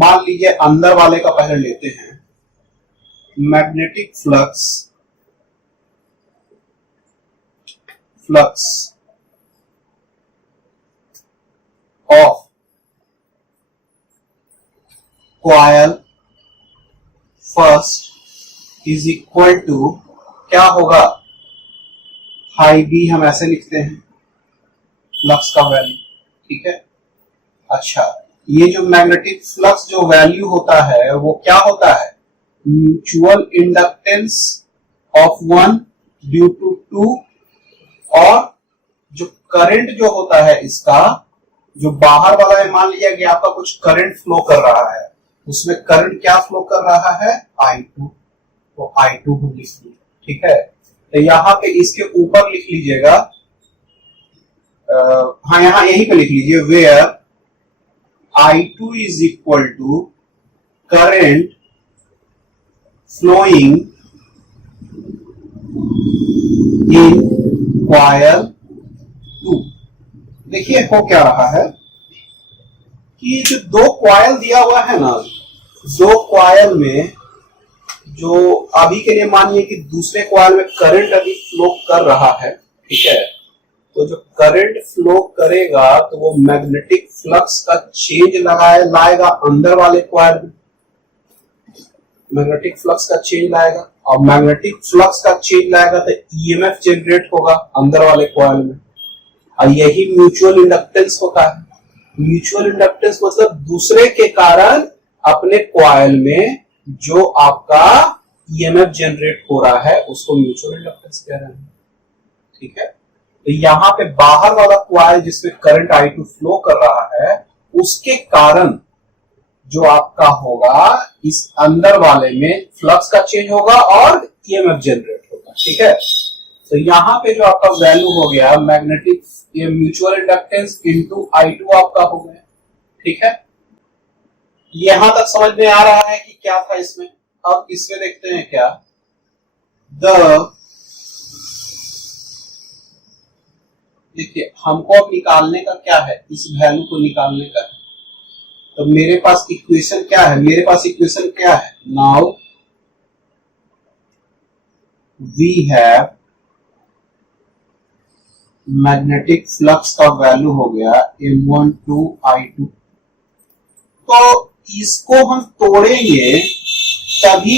मान लीजिए अंदर वाले का पहले लेते हैं. Magnetic flux of coil first is equal to क्या होगा, हाई बी हम ऐसे लिखते हैं फ्लक्स का वैल्यू. ठीक है, अच्छा, ये जो मैग्नेटिक फ्लक्स जो वैल्यू होता है वो क्या होता है, mutual inductance of 1 due to 2, और जो करंट जो होता है इसका जो बाहर वाला है, मान लिया कि आपका कुछ करंट फ्लो कर रहा है, उसमें करंट क्या फ्लो कर रहा है, I2, तो I2 हम लिख लीजिए, ठीक है। तो यहाँ पे इसके ऊपर लिख लीजिएगा, हाँ यहाँ यहीं पे लिख लीजिए, where I2 is equal to current flowing in coil 2। देखिए हो क्या रहा है कि जो दो कॉइल दिया हुआ है ना, दो कॉइल में जो अभी के लिए मानिए कि दूसरे कॉइल में करंट अभी फ्लो कर रहा है, ठीक है। तो जो करंट फ्लो करेगा तो वो मैग्नेटिक फ्लक्स का चेंज लाएगा अंदर वाले कॉइल में, मैग्नेटिक फ्लक्स का चेंज लाएगा, और मैग्नेटिक फ्लक्स का चेंज लाएगा तो ईएमएफ जनरेट होगा अंदर वाले कॉइल में, और यही म्यूचुअल इंडक्टेंस होता है। म्यूचुअल इंडक्टेंस मतलब दूसरे के कारण अपने कॉइल में जो आपका ईएमएफ जनरेट हो रहा है उसको म्यूचुअल इंडक्टेंस कह रहे हैं, ठीक है। तो यहाँ पे बाहर वाला कॉइल जिसमें करंट I2 फ्लो कर रहा है, उसके कारण जो आपका होगा इस अंदर वाले में फ्लक्स का चेंज होगा और ईएमएफ जनरेट होगा, ठीक है। तो यहाँ पे जो आपका वैल्यू हो गया magnetic mutual inductance into I2 आपका हो गया, ठीक है। यहां तक समझ में आ रहा है कि क्या था इसमें। अब इसमें देखते हैं क्या, देखिए हमको अब निकालने का क्या है, इस वैल्यू को निकालने का है। तो मेरे पास इक्वेशन क्या है, मेरे पास इक्वेशन क्या है, now we have magnetic flux का वैल्यू हो गया M12I2। तो इसको हम तोड़ेंगे तभी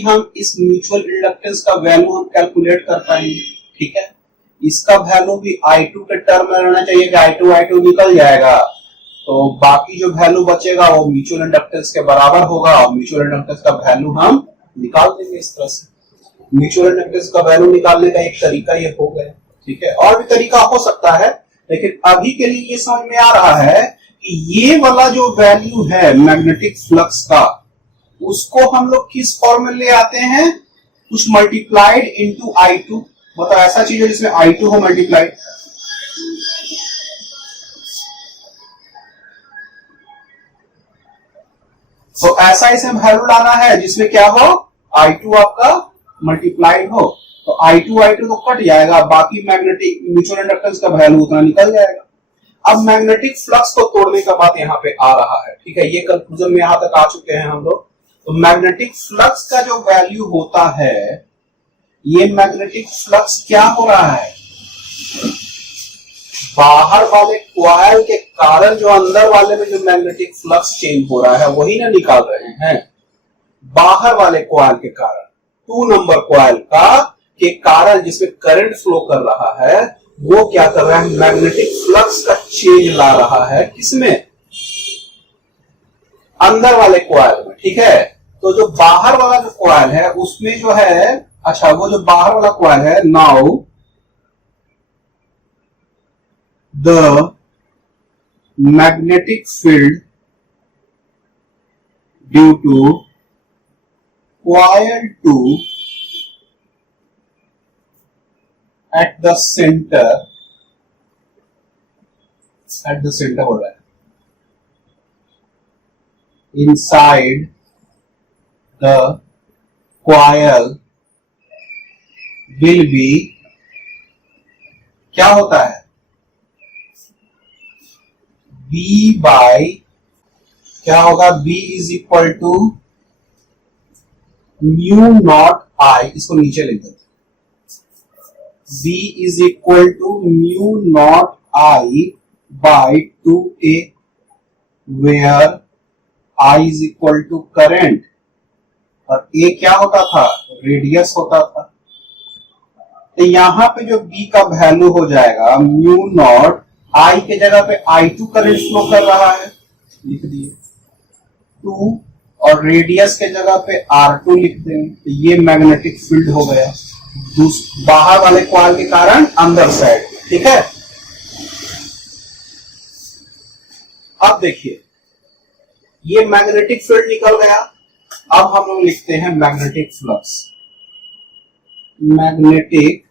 हम इस म्यूचुअल इंडक्टेंस का वैल्यू हम कैलकुलेट कर पाएंगे, ठीक है। इसका वैल्यू भी I2 के टर्म में रहना चाहिए कि I2 निकल जाएगा, तो बाकी जो वैल्यू बचेगा वो म्यूचुअल इंडक्टेंस के बराबर होगा, और म्यूचुअल इंडक्टेंस का वैल्यू हम निकाल देंगे इस तरह से। म्यूचुअल इंडक्टेंस का वैल्यू निकालने का एक तरीका ये हो गया, ठीक है। और भी तरीका हो सकता है, लेकिन अभी के लिए ये समझ में आ रहा है कि ये वाला जो वैल्यू है मैग्नेटिक फ्लक्स का, उसको हम लोग किस फॉर्म में ले आते हैं, कुछ मल्टीप्लाइड इनटू I2, मतलब ऐसा चीज है जिसमें I2 हो मल्टीप्लाइड। तो ऐसा इसमें वैल्यू लाना है जिसमें क्या हो, I2 आपका मल्टीप्लाइड हो, तो I2 तो कट जाएगा, बाकी मैग्नेटिक म्यूचुअल इंडक्टेंस का वैल्यू उतना निकल जाएगा। अब मैग्नेटिक फ्लक्स को तोड़ने का बात यहाँ पे आ रहा है, ठीक है। ये कंक्लूजन में यहां तक आ चुके हैं हम लोग। तो मैग्नेटिक फ्लक्स का जो वैल्यू होता है, ये मैग्नेटिक फ्लक्स क्या हो रहा है, बाहर वाले कॉइल के कारण जो अंदर वाले में जो मैग्नेटिक फ्लक्स चेंज हो रहा है वही ना निकाल रहे हैं, बाहर वाले कॉइल के कारण, 2 नंबर कॉइल का के कारण जिसमें करंट फ्लो कर रहा है, वो क्या कर रहा है, मैग्नेटिक फ्लक्स का चेंज ला रहा है, किसमें, अंदर वाले कॉइल में, ठीक है। तो जो बाहर वाला जो कॉइल है उसमें जो है, अच्छा वो जो बाहर वाला कॉइल है, now the magnetic field due to coil 2 at the center हो रहा है, inside the coil will be, क्या होता है, B by, क्या होगा, B is equal to mu not I, इसको नीचे लिख देते, B is equal to mu not I by 2A, where I is equal to current, और A क्या होता था, रेडियस होता था। तो यहां पे जो B का वैल्यू हो जाएगा म्यू नॉट I के जगह पे I2 करंट फ्लो कर रहा है, लिख दिए 2, और रेडियस के जगह पे R2 लिख देंगे, तो ये मैग्नेटिक फील्ड हो गया बाहर वाले कॉइल के कारण अंदर साइड। ठीक है, अब देखिए ये मैग्नेटिक फील्ड निकल गया। अब हम लोग लिखते हैं मैग्नेटिक फ्लक्स। मैग्नेटिक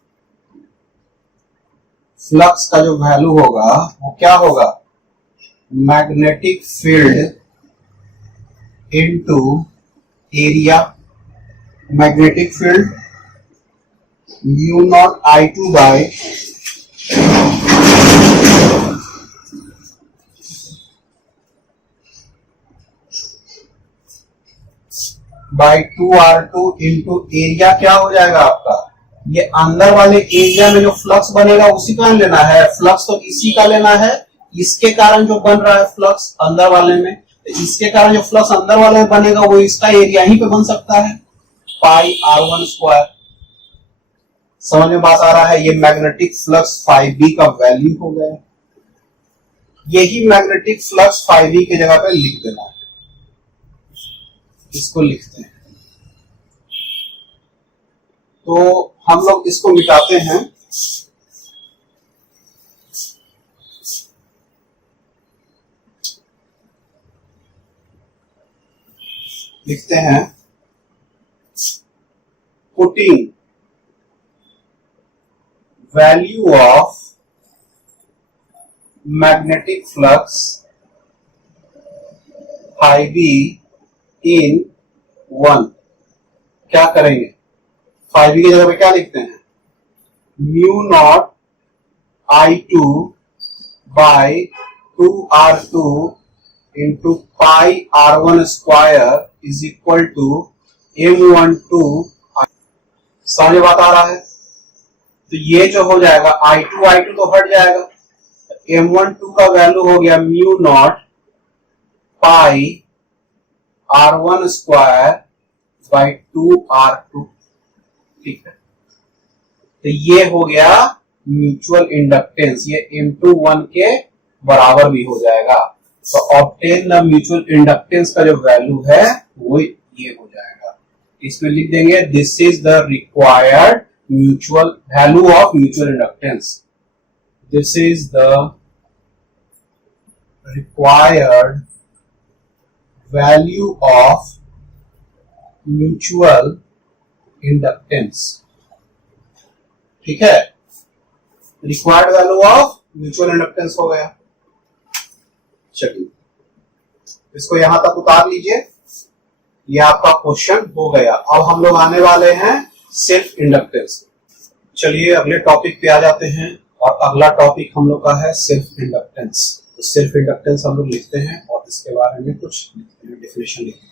फ्लक्स का जो वैल्यू होगा वो क्या होगा, magnetic field into area. Magnetic field mu naught I2 by 2R2 into area क्या हो जाएगा आपका, ये अंदर वाले एरिया में जो फ्लक्स बनेगा उसी का लेना है, फ्लक्स तो इसी का लेना है। इसके कारण जो बन रहा है फ्लक्स अंदर वाले में, तो इसके कारण जो फ्लक्स अंदर वाले में बनेगा वो इसका एरिया ही पे बन सकता है, पाई R1 स्क्वायर। समझ में बात आ रहा है, ये मैग्नेटिक फ्लक्स φB का वैल्यू हो गया। यही मैग्नेटिक फ्लक्स φB की जगह पे लिख देना है, इसको लिखते हैं। तो हम लोग इसको मिटाते हैं, लिखते हैं putting value of magnetic flux φB इन 1। क्या करेंगे, φB की जगह पे क्या लिखते हैं, mu naught I2 by 2R2 into pi R1 square is equal to M12। समझ बात आ रहा है, तो ये जो हो जाएगा I2 तो हट जाएगा, M12 का वैल्यू हो गया mu not pi R1 square by 2R2। ठीक है, तो ये हो गया म्यूचुअल इंडक्टेंस, ये M21 के बराबर भी हो जाएगा। तो ऑब्टेन द म्यूचुअल इंडक्टेंस का जो वैल्यू है वो ये हो जाएगा। इसमें लिख देंगे this is the required mutual value of mutual inductance, this is the required value of mutual inductance. ठीक है, required value of mutual inductance हो गया। चलिए इसको यहां तक उतार लीजिए, ये आपका क्वेश्चन हो गया। अब हम लोग आने वाले हैं सेल्फ इंडक्टेंस। चलिए अगले टॉपिक पे आ जाते हैं, और अगला टॉपिक हम लोग का है सेल्फ इंडक्टेंस। तो सेल्फ इंडक्टेंस हम लोग लिखते हैं और इसके बारे में कुछ लिखते हैं, डेफिनेशन लिखते हैं।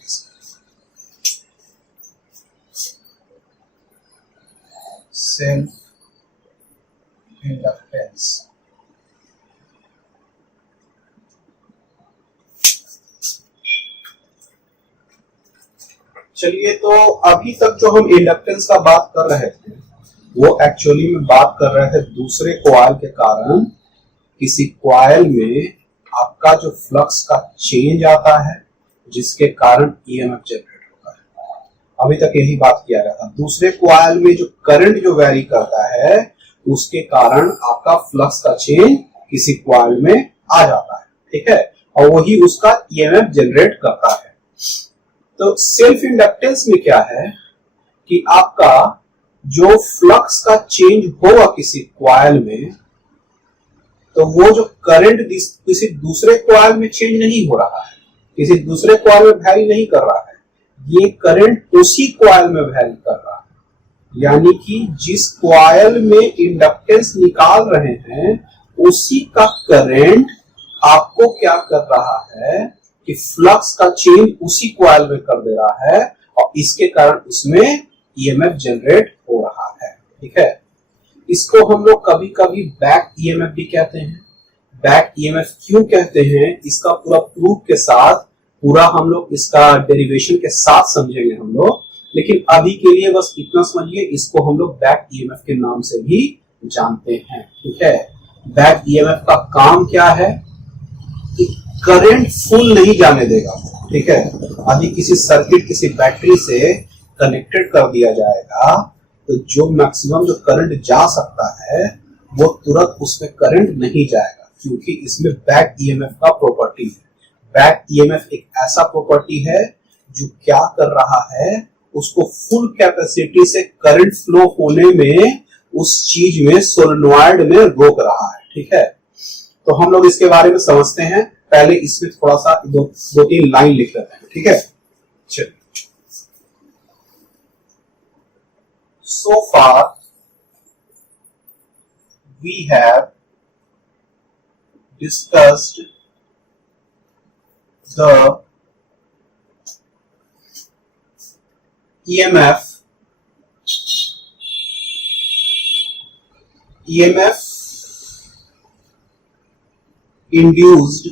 सेल्फ इंडक्टेंस, चलिए तो अभी तक जो हम इंडक्टेंस का बात कर रहे थे वो एक्चुअली में बात कर रहे थे दूसरे कॉइल के कारण किसी कॉइल में आपका जो फ्लक्स का चेंज आता है जिसके कारण ईएमएफ जनरेट होता है। अभी तक यही बात किया गया था, दूसरे कॉइल में जो करंट जो वेरी करता है उसके कारण आपका फ्लक्स का चेंज किसी कॉइल में आ जाता है। ठीक है, और वही उसका ईएमएफ जनरेट करता है। तो सेल्फ इंडक्टेंस में क्या है कि आपका जो फ्लक्स का चेंज होगा किसी कॉइल में, तो वो जो करंट किसी दूसरे कॉइल में चेंज नहीं हो रहा है, किसी दूसरे कॉइल में वैरी नहीं कर रहा है, ये करंट उसी कॉइल में वैरी कर रहा है। यानी कि जिस कॉइल में इंडक्टेंस निकाल रहे हैं उसी का करंट आपको क्या कर रहा है कि फ्लक्स का चेंज उसी कॉइल में कर दे रहा है, और इसके कारण उसमें ईएमएफ जनरेट हो रहा है। ठीक है, इसको हम लोग कभी कभी बैक ईएमएफ भी कहते हैं। बैक ईएमएफ क्यों कहते हैं, इसका पूरा प्रूफ के साथ, पूरा हम लोग इसका डेरिवेशन के साथ समझेंगे हम लोग, लेकिन अभी के लिए बस इतना समझिए, इसको हम लोग बैक ईएमएफ के नाम से भी जानते हैं। ठीक है, बैक ईएमएफ का काम क्या है कि करंट फुल नहीं जाने देगा, ठीक है, अभी किसी सर्किट किसी बैटरी से कनेक्टेड कर दिया जाएगा तो जो मैक्सिमम जो करंट जा सकता है वो तुरंत उसमें करंट नहीं जाएगा, क्योंकि इसमें बैक ईएमएफ का प्रॉपर्टी है। बैक ईएमएफ एक ऐसा प्रॉपर्टी है जो क्या कर रहा है, उसको फुल कैपेसिटी से करंट फ्लो होने में उस चीज में सोलेनॉइड में रोक रहा है। ठीक है, तो हम लोग इसके बारे में समझते हैं। पहले इसमें थोड़ा सा दो तीन लाइन लिख लेते हैं। ठीक है, चलिए। So far we have discussed the EMF induced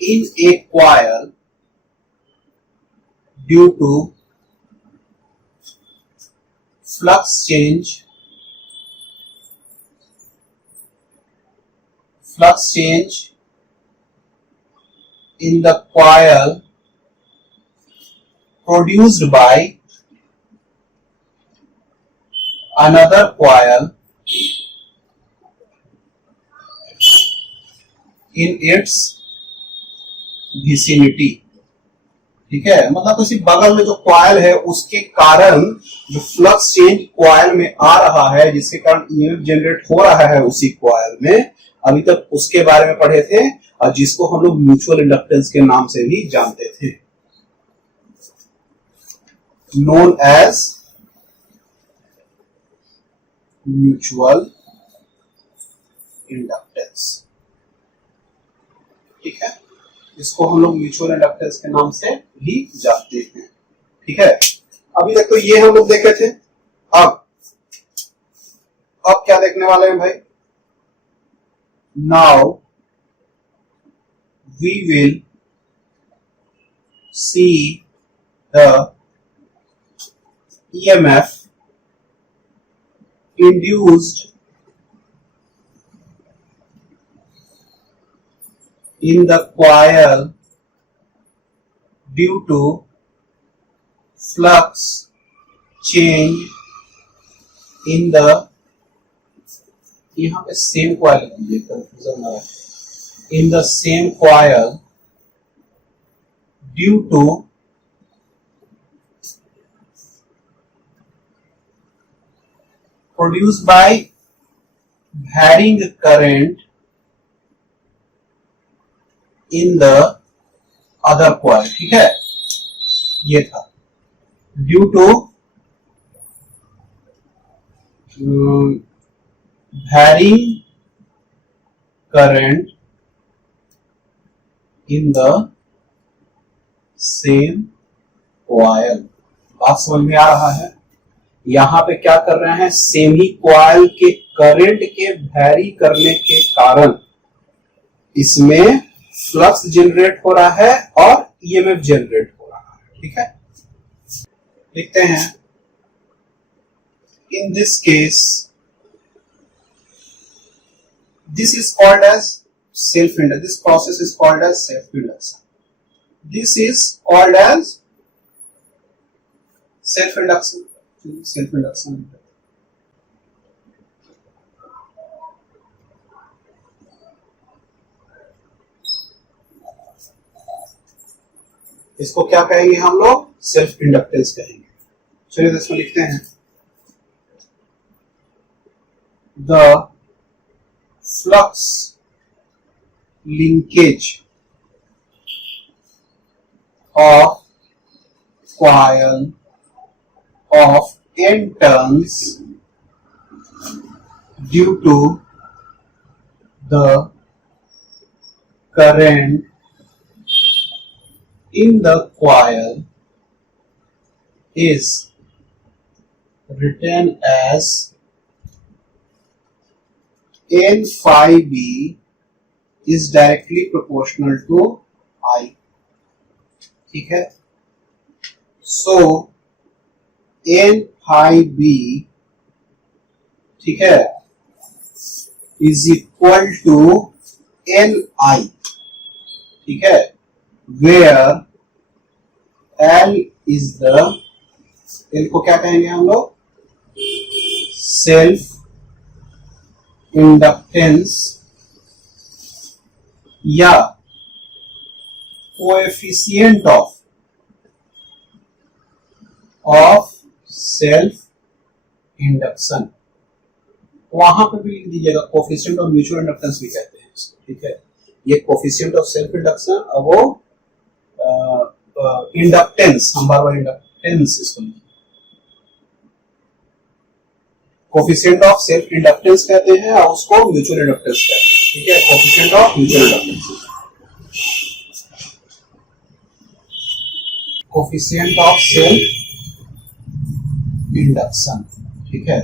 in a coil due to flux change in the coil produced by another coil in its vicinity। ठीक है, मतलब किसी बगल में जो कॉइल है उसके कारण जो फ्लक्स चेंज कॉइल में आ रहा है, जिसके कारण ईएमएफ जनरेट हो रहा है उसी कॉइल में, अभी तक उसके बारे में पढ़े थे, और जिसको हम लोग म्यूचुअल इंडक्टेंस के नाम से भी जानते थे, नोन एज म्यूचुअल इंडक्टेंस। ठीक है, इसको हम लोग म्यूचुअल इंडक्टेंस के नाम से भी जानते हैं। ठीक है, अभी तक तो ये हम लोग देखे थे। अब क्या देखने वाले हैं भाई? Now we will see the EMF induced in the coil due to flux change in the, यहाँ पे सेम कॉइल लीजिए, कंफ्यूजन ना रहे, in the same coil due to produced by varying current in the other coil। ठीक है, ये था due to varying current in the same coil। बात समझ में आ रहा है? यहां पे क्या कर रहे हैं, सेम ही कॉइल के करंट के वैरी करने के कारण इसमें फ्लक्स जनरेट हो रहा है और ईएमएफ जनरेट हो रहा है। ठीक है, लिखते हैं, in this case this is called as self induction, this process is called as self induction, this is called as self induction. Self induction इसको क्या कहेंगे हम लोग? सेल्फ इंडक्टेंस कहेंगे। चलिए इसमें लिखते हैं, the flux linkage of coil of n turns due to the current in the coil is written as n phi b is directly proportional to I। ठीक है, so n phi b, ठीक है, is equal to n i। ठीक है, where L is the, L को क्या कहेंगे हम लोग, सेल्फ इंडक्टेंस या कोएफिशिएंट ऑफ सेल्फ इंडक्शन। वहां पे भी लिख दीजिएगा, कोफिशिएंट ऑफ म्यूचुअल इंडक्टेंस भी कहते हैं इसको, ठीक है। ये कोफिशिएंट ऑफ सेल्फ इंडक्शन और वो इंडक्टेंस, हम बार बार इंडक्टेंस इसको लिखेंगे, कोफिशिएंट ऑफ सेल्फ इंडक्टेंस कहते हैं और उसको म्यूचुअल इंडक्टेंस कहते हैं, ठीक है। Coefficient of mutual inductance, coefficient of self induction, ठीक है।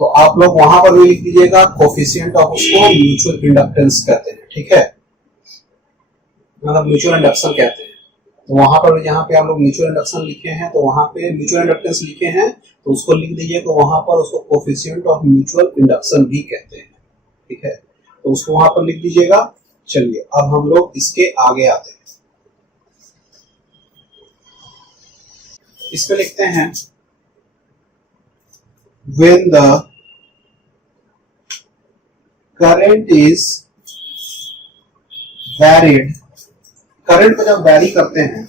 तो आप लोग वहां पर भी लिख दीजिएगा, कोफिशिएंट ऑफ उसको म्यूचुअल इंडक्टेंस कहते हैं, ठीक है, मतलब म्यूचुअल इंडक्शन कहते हैं। तो वहां पर जहां पे हम लोग म्यूचुअल इंडक्शन लिखे हैं तो वहां पे म्यूचुअल इंडक्टेंस लिखे हैं तो उसको लिख दीजिए, तो वहां पर उसको कोफिशिएंट ऑफ म्यूचुअल इंडक्शन भी कहते हैं, ठीक है। तो उसको वहां पर लिख दीजिएगा। चलिए अब हम लोग इसके आगे आते हैं, इसमें लिखते हैं when the current is varied, current को जब वैरी करते हैं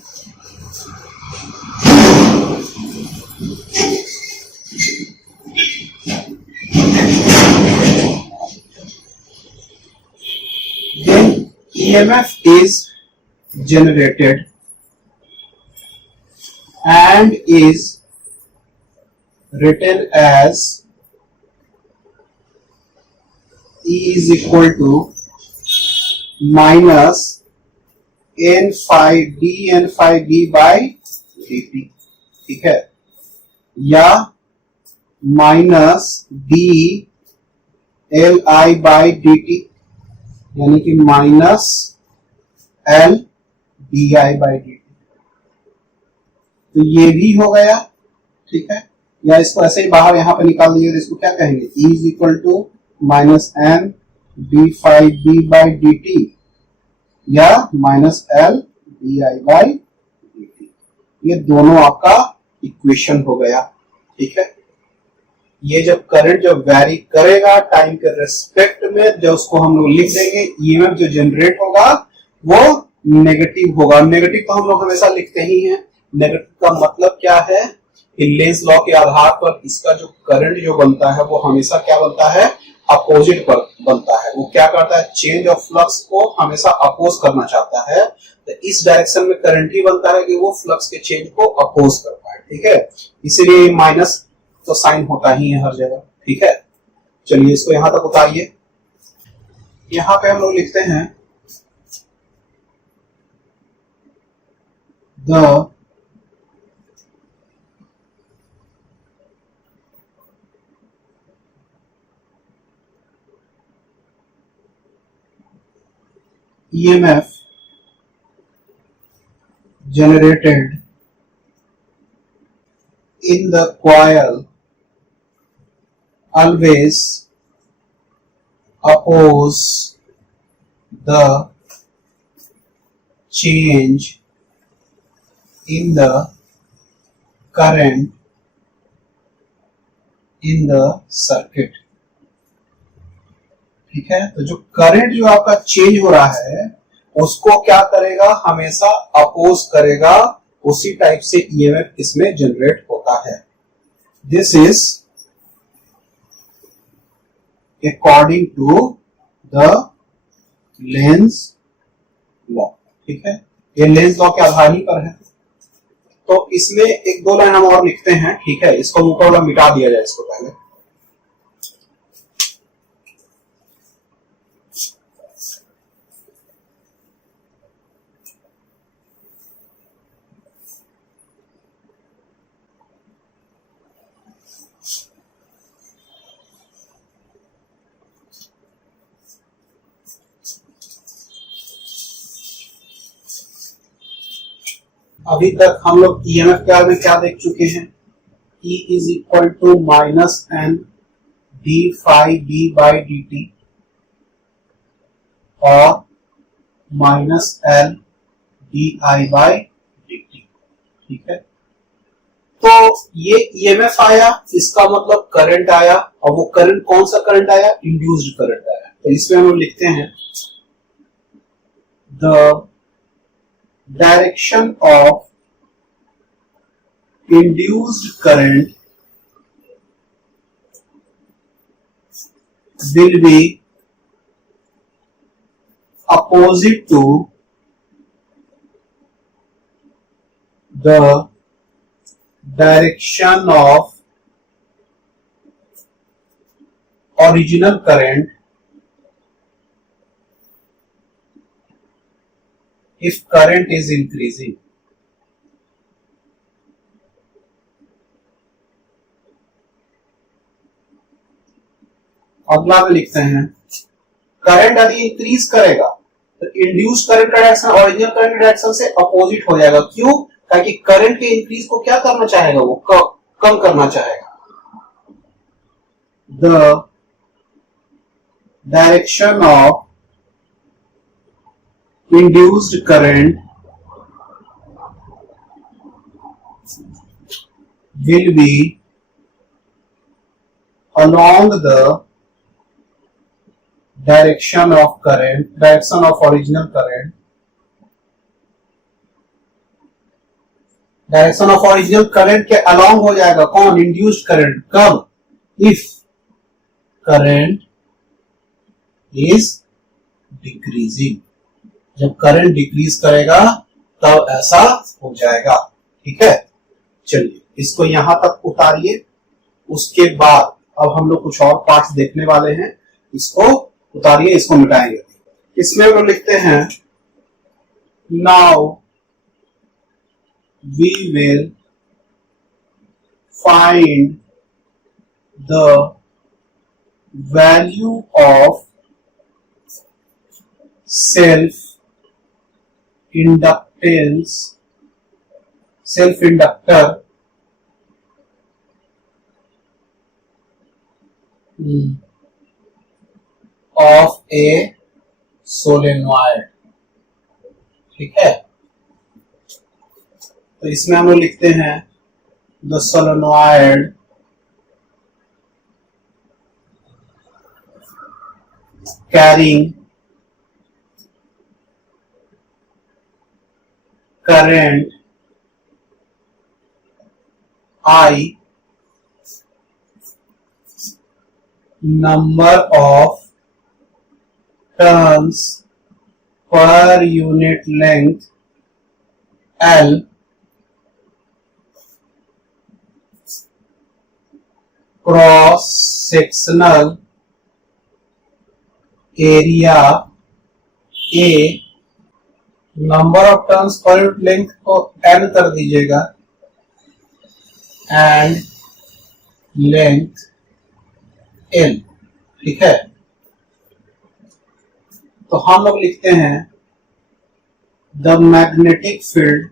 then EMF is generated and is written as E is equal to minus n phi d n phi b by dt, ठीक है, या minus d l I by dt, यानी कि minus l d I by dt। तो ये भी हो गया, ठीक है, या इसको ऐसे ही बाहर यहां पे निकाल दीजिए, तो इसको क्या कहेंगे, E is equal to minus N D phi B by D T या minus L D I by D T. ये दोनों आपका इक्वेशन हो गया, ठीक है। ये जब करंट जब वैरी करेगा टाइम के रेस्पेक्ट में, जब उसको हम लोग लिख देंगे, ईएमएफ जो जनरेट होगा वो नेगेटिव होगा। नेगेटिव तो हम लोग हमेशा लिखते ही हैं। नेगेटिव का मतलब क्या है, लेंस लॉ के आधार पर इसका जो करंट जो बनता है वो हमेशा क्या बनता है, अपोजिट पर बनता है। वो क्या करता है, चेंज ऑफ फ्लक्स को हमेशा अपोज करना चाहता है, तो इस डायरेक्शन में करंट ही बनता है कि वो फ्लक्स के चेंज को अपोज कर पाए, ठीक है। इसीलिए माइनस तो साइन होता ही है हर जगह, ठीक है। चलिए इसको यहां तक उतारिए। यहां पे हम लोग लिखते हैं the EMF generated in the coil always oppose the change in the current in the circuit, ठीक है। तो जो करंट जो आपका चेंज हो रहा है उसको क्या करेगा, हमेशा अपोज करेगा, उसी टाइप से ईएमएफ इसमें जनरेट होता है। This is according to the Lenz law, ठीक है। ये लेंस लॉ के आधार ही पर है। तो इसमें एक दो लाइन हम और लिखते हैं, ठीक है। इसको मुकाबला मिटा दिया जाए इसको पहले। अभी तक हम लोग ईएमएफ के बारे में क्या देख चुके हैं, E is equal to minus N D phi D by D T और माइनस एल di/dt। ठीक है, तो ये ईएमएफ आया, इसका मतलब करंट आया, और वो करंट कौन सा करंट आया? इंड्यूस्ड करंट आया। तो इसमें हम लिखते हैं the direction of induced current will be opposite to the direction of original current if current is increasing। अगला में लिखते हैं करंट यदि इंक्रीज करेगा तो इंड्यूस करंट का डायरेक्शन ओरिजिनल करंट डायरेक्शन से अपोजिट हो जाएगा। क्यों? ताकि करंट के इंक्रीज को क्या करना चाहेगा? वो कम करना चाहेगा। The direction of induced current will be along the direction of original current, direction of original current के अलोंग हो जाएगा। कौन? Induced current. कब? इफ करंट इज डिक्रीजिंग, जब करंट डिक्रीज करेगा तब ऐसा हो जाएगा। ठीक है, चलिए इसको यहां तक उतारिए। उसके बाद अब हम लोग कुछ और पार्ट्स देखने वाले हैं, इसको उतारिए, इसको मिटाएंगे। इसमें हम लिखते हैं now we will find the value of self inductor of a solenoid। ठीक है, तो इसमें हम लोग लिखते हैं the solenoid carrying current I, number of turns per unit length L, cross sectional area A, number of turns per unit length को N कर दीजिएगा, and length L। ठीक है, तो हम लोग लिखते हैं the magnetic field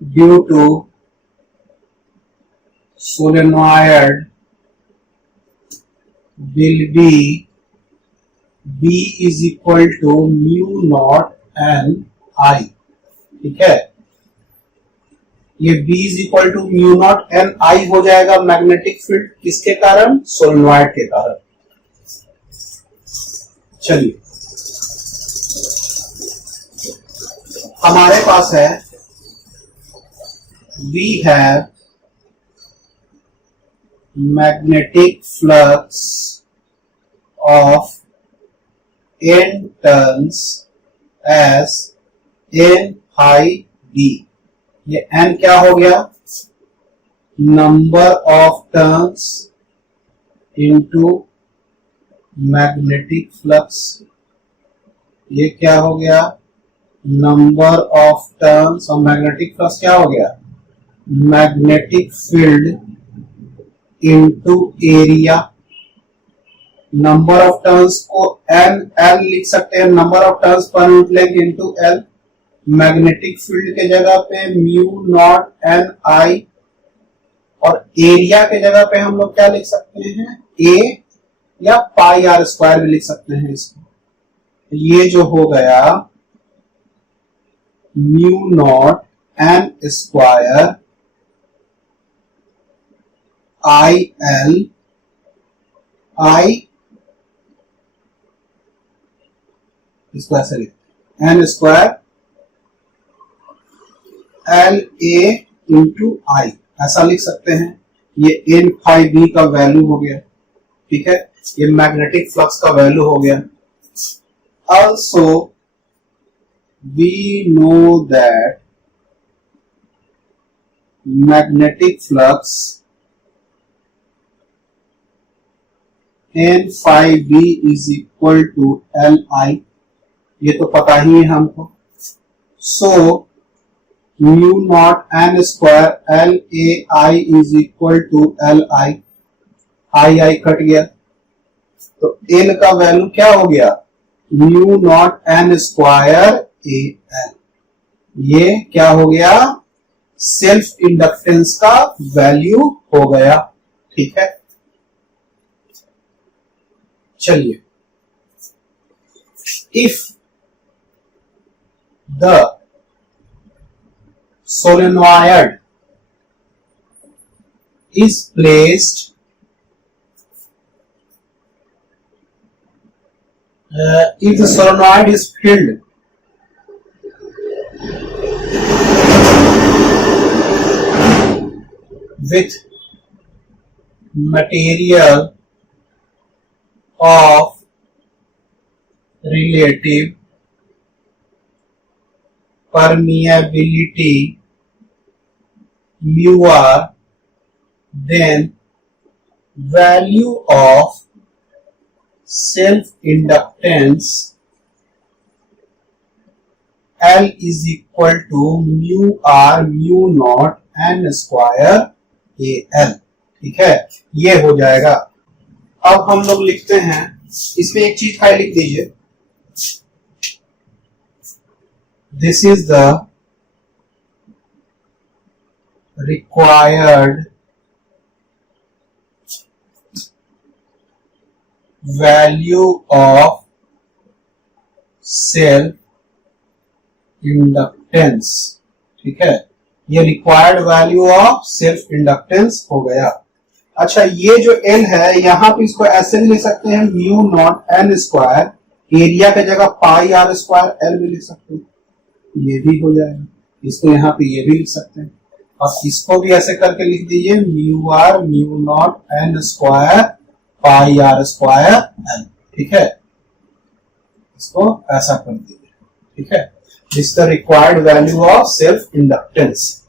due to solenoid will be B is equal to mu not N I. ठीक है, ये B is equal to mu not N I हो जाएगा मैग्नेटिक फील्ड, किसके कारण? सोलेनॉइड के कारण। चलिए हमारे पास है we have magnetic flux of n turns as n हाई d। ये n क्या हो गया? Number of turns into magnetic flux. ये क्या हो गया? नंबर ऑफ टर्न्स, और मैग्नेटिक फ्लक्स क्या हो गया? Magnetic field into area. Number of turns को एन एल लिख सकते हैं, number of turns per unit length into L. Magnetic field के जगह पे म्यू नॉट एन आई, और एरिया के जगह पे हम लोग क्या लिख सकते हैं? ए या पाई आर स्क्वायर भी लिख सकते हैं इसको। ये जो हो गया mu not N square I L I, इसको ऐसे लिखते हैं N square L A into I, ऐसा लिख सकते हैं। ये एन फाई बी का वैल्यू हो गया, ठीक है, ये मैग्नेटिक फ्लक्स का वैल्यू हो गया। Also we know that magnetic flux N phi B is equal to L I, ये तो पता ही है हमको। So mu not N square L A I is equal to L I, I I cut गया, तो एल का वैल्यू क्या हो गया mu not N square A L, ये क्या हो गया सेल्फ इंडक्टेंस का वैल्यू हो गया, ठीक है। चलिए, if the solenoid is placed if the solenoid is filled with material of relative permeability mu r, then value of self inductance L is equal to mu r mu naught n square a l, ठीक है, ये हो जाएगा। अब हम लोग लिखते हैं, इसमें एक चीज खाली लिख दीजिए, this is the required value of self inductance, ठीक है, ये required value of self inductance हो गया। अच्छा, ये जो एल है यहां पे इसको ऐसे भी लिख सकते हैं mu not N square, area की जगह पाई आर स्क्वायर एल भी लिख सकते हैं, ये भी हो जाएगा। इसको यहाँ पे ये भी लिख सकते हैं, और इसको भी ऐसे करके लिख दीजिए mu R mu not N square pi R square L, ठीक है, इसको ऐसा कर दीजिए, ठीक है। This is the required value of self inductance.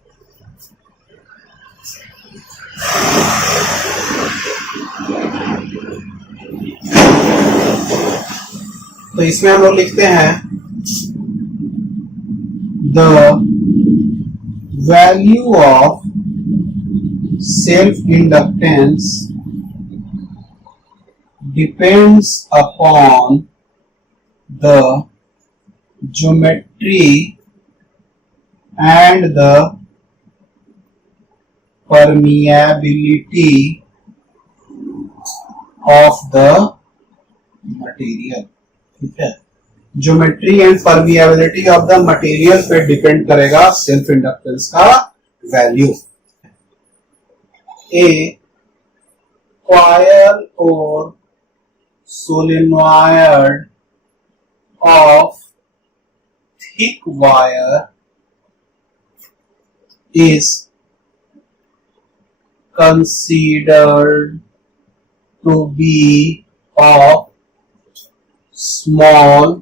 तो इसमें हम लोग लिखते हैं the value of self-inductance depends upon the geometry and the permeability of the material, ठीक है, geometry and permeability of the material पे डिपेंड करेगा सेल्फ इंडक्टेंस का वैल्यू। ए कॉइल और solenoid of thick wire is considered to be of small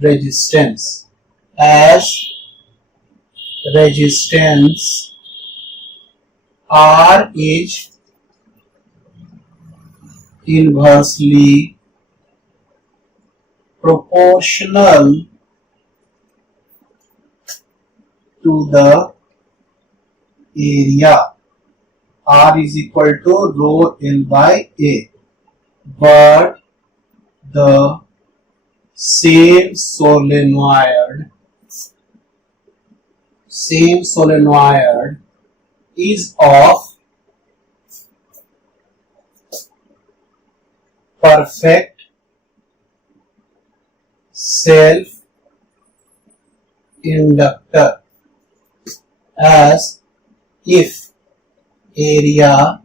resistance as resistance R is inversely proportional to the area. R is equal to rho L by A, but the same solenoid is of perfect self inductor as if area,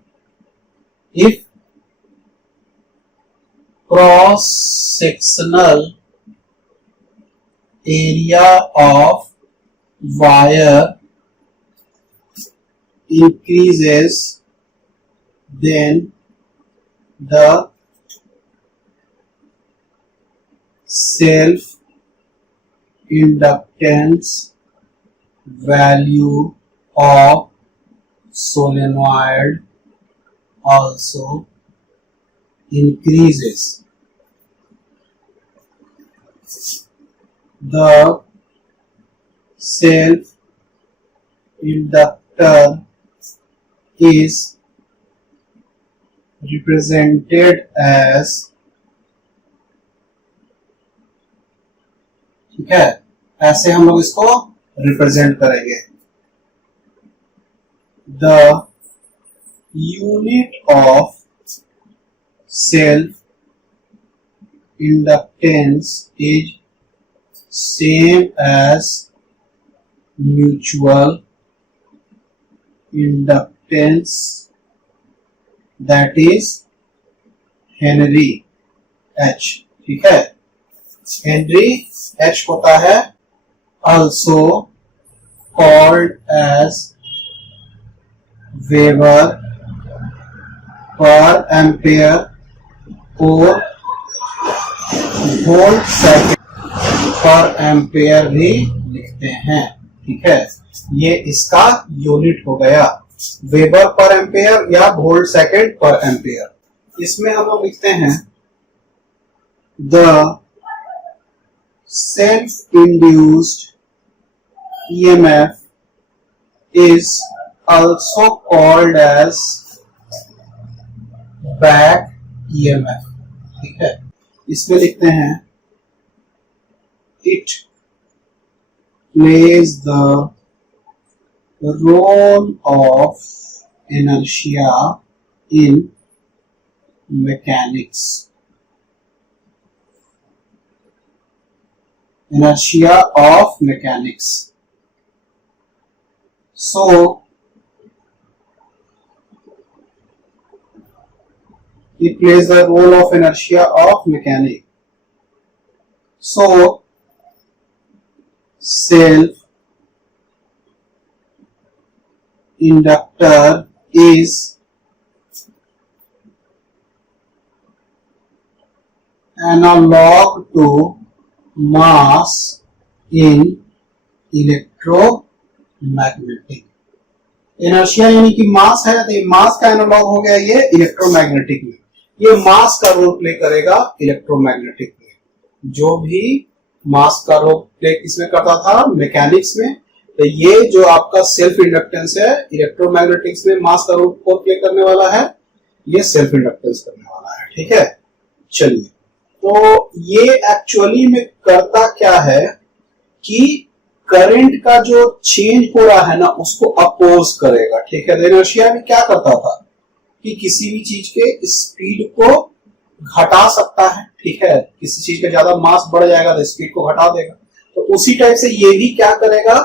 if cross sectional area of wire increases, then the self inductance value of solenoid also increases. The self inductor is represented as, ठीक है, ऐसे हम लोग इसको रिप्रेजेंट करेंगे. The unit of self inductance is same as mutual inductance, that is Henry H. ठीक है, Henry H होता है also called as Weber per ampere और वोल्ट सेकंड पर एम्पेयर भी लिखते हैं. ठीक है, ये इसका यूनिट हो गया, वेबर पर एम्पेयर या वोल्ट सेकंड पर एम्पेयर. इसमें हम लोग लिखते हैं the self induced EMF is also called as back EMF. ठीक है, इसमें लिखते हैं it plays the role of inertia in mechanics. Inertia of mechanics. So it plays the role of inertia of mechanics. So self inductor is analog to mass in electromagnetic. Inertia यानी कि मास है, तो ये मास का एनालॉग हो गया ये इलेक्ट्रोमैग्नेटिक में. ये मास का रोल प्ले करेगा इलेक्ट्रोमैग्नेटिक में. जो भी मास का रोल प्ले किसमें करता था, मैकेनिक्स में. तो ये जो आपका सेल्फ इंडक्टेंस है इलेक्ट्रोमैग्नेटिक्स में मास का रोल प्ले करने वाला है, ये सेल्फ इंडक्टेंस करने वाला है. ठीक है, चलिए, तो ये एक्चुअली में करता क्या है कि करंट का जो चेंज हो रहा है ना उसको अपोज करेगा. ठीक है, इनर्शिया में क्या करता था कि किसी भी चीज के स्पीड को घटा सकता है. ठीक है, किसी चीज का ज्यादा मास बढ़ जाएगा तो स्पीड को घटा देगा. तो उसी टाइप से ये भी क्या करेगा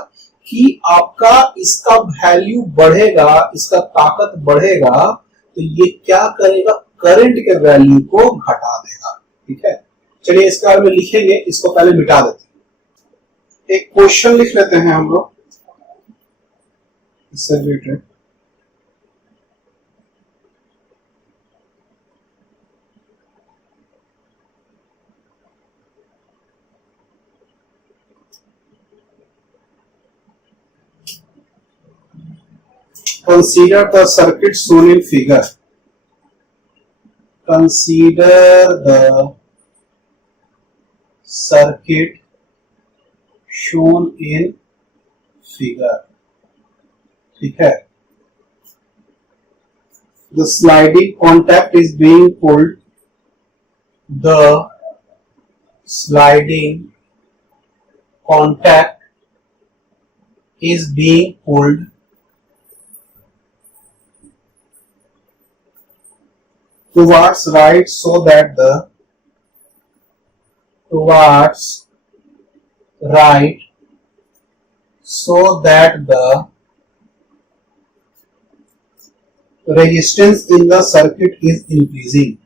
कि आपका इसका वैल्यू बढ़ेगा, इसका ताकत बढ़ेगा, तो ये क्या करेगा, करंट के वैल्यू को घटा देगा. ठीक है, चलिए इसके बारे में लिखेंगे, इसको पहले मिटा देते हैं. एक क्वेश्चन लिख लेते हैं हम लोग इससे related. Consider the circuit shown in figure. Consider the circuit shown in figure. ठीक है, the sliding contact is being pulled. The sliding contact is being pulled. towards right so that the towards right so that the resistance in the circuit is increasing.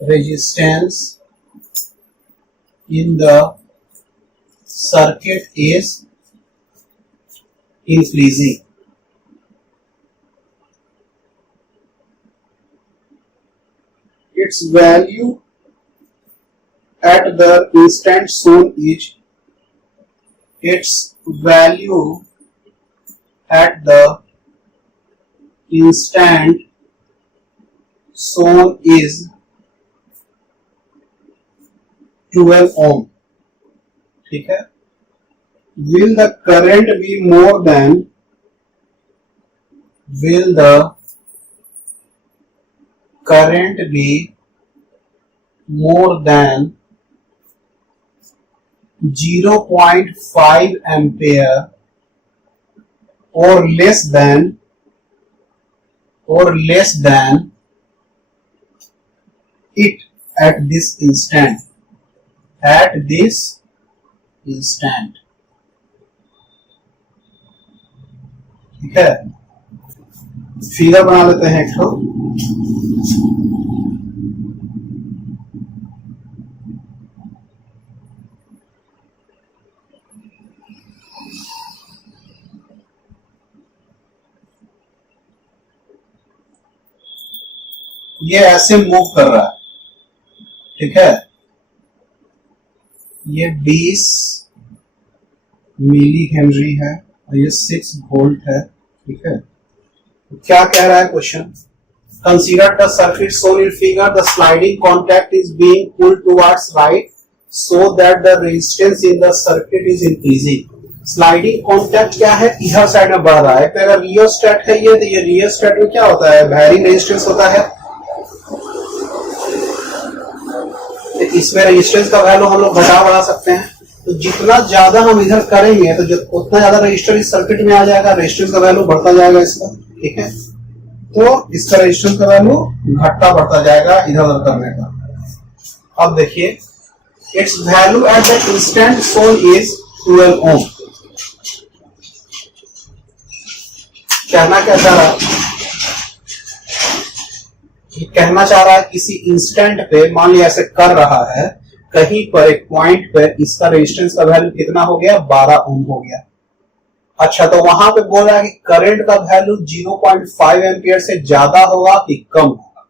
Resistance in the circuit is increasing. Its value at the instant shown is its value at the instant shown is 12 ohm. ठीक है. Will the current be more than will the current be more than 0.5 ampere or less than it at this instant. ठीक है. फिगर बना लेते हैं एक तो. ये ऐसे मूव कर रहा है. ठीक है. ये 20 मिली हेनरी है और ये 6 वोल्ट है. ठीक है. तो क्या कह रहा है question? Consider the circuit shown in figure. The sliding contact is being pulled towards right so that the resistance in the circuit is increasing. Sliding contact क्या है? इधर साइड में बढ़ रहा है. अगर रियोस्टेट है ये, तो ये रियोस्टेट में क्या होता है? वैरिंग रेजिस्टेंस होता है. इसमें रेजिस्टेंस का वैल्यू हम लोग घटा बढ़ा सकते हैं. तो जितना ज्यादा हम इधर करेंगे तो उतना ज्यादा रजिस्टर इस सर्किट में आ जाएगा. रेजिस्टेंस का वैल्यू बढ़ता जाएगा इसका. ठीक है. तो इसका रेजिस्टेंस का वैल्यू घटता बढ़ता जाएगा इधर उधर करने का. अब देखिए, it's value at the instant shown is 12 ओम. कहना क्या चाह रहा है? कहना चाह रहा है किसी इंस्टेंट पे, मान लिया ऐसे कर रहा है, कहीं पर एक पॉइंट पे इसका रेजिस्टेंस का वैल्यू कितना हो गया? 12 ओम हो गया. अच्छा, तो वहां पे बोल रहा है कि करंट का वैल्यू 0.5 एम्पियर से ज्यादा होगा कि कम होगा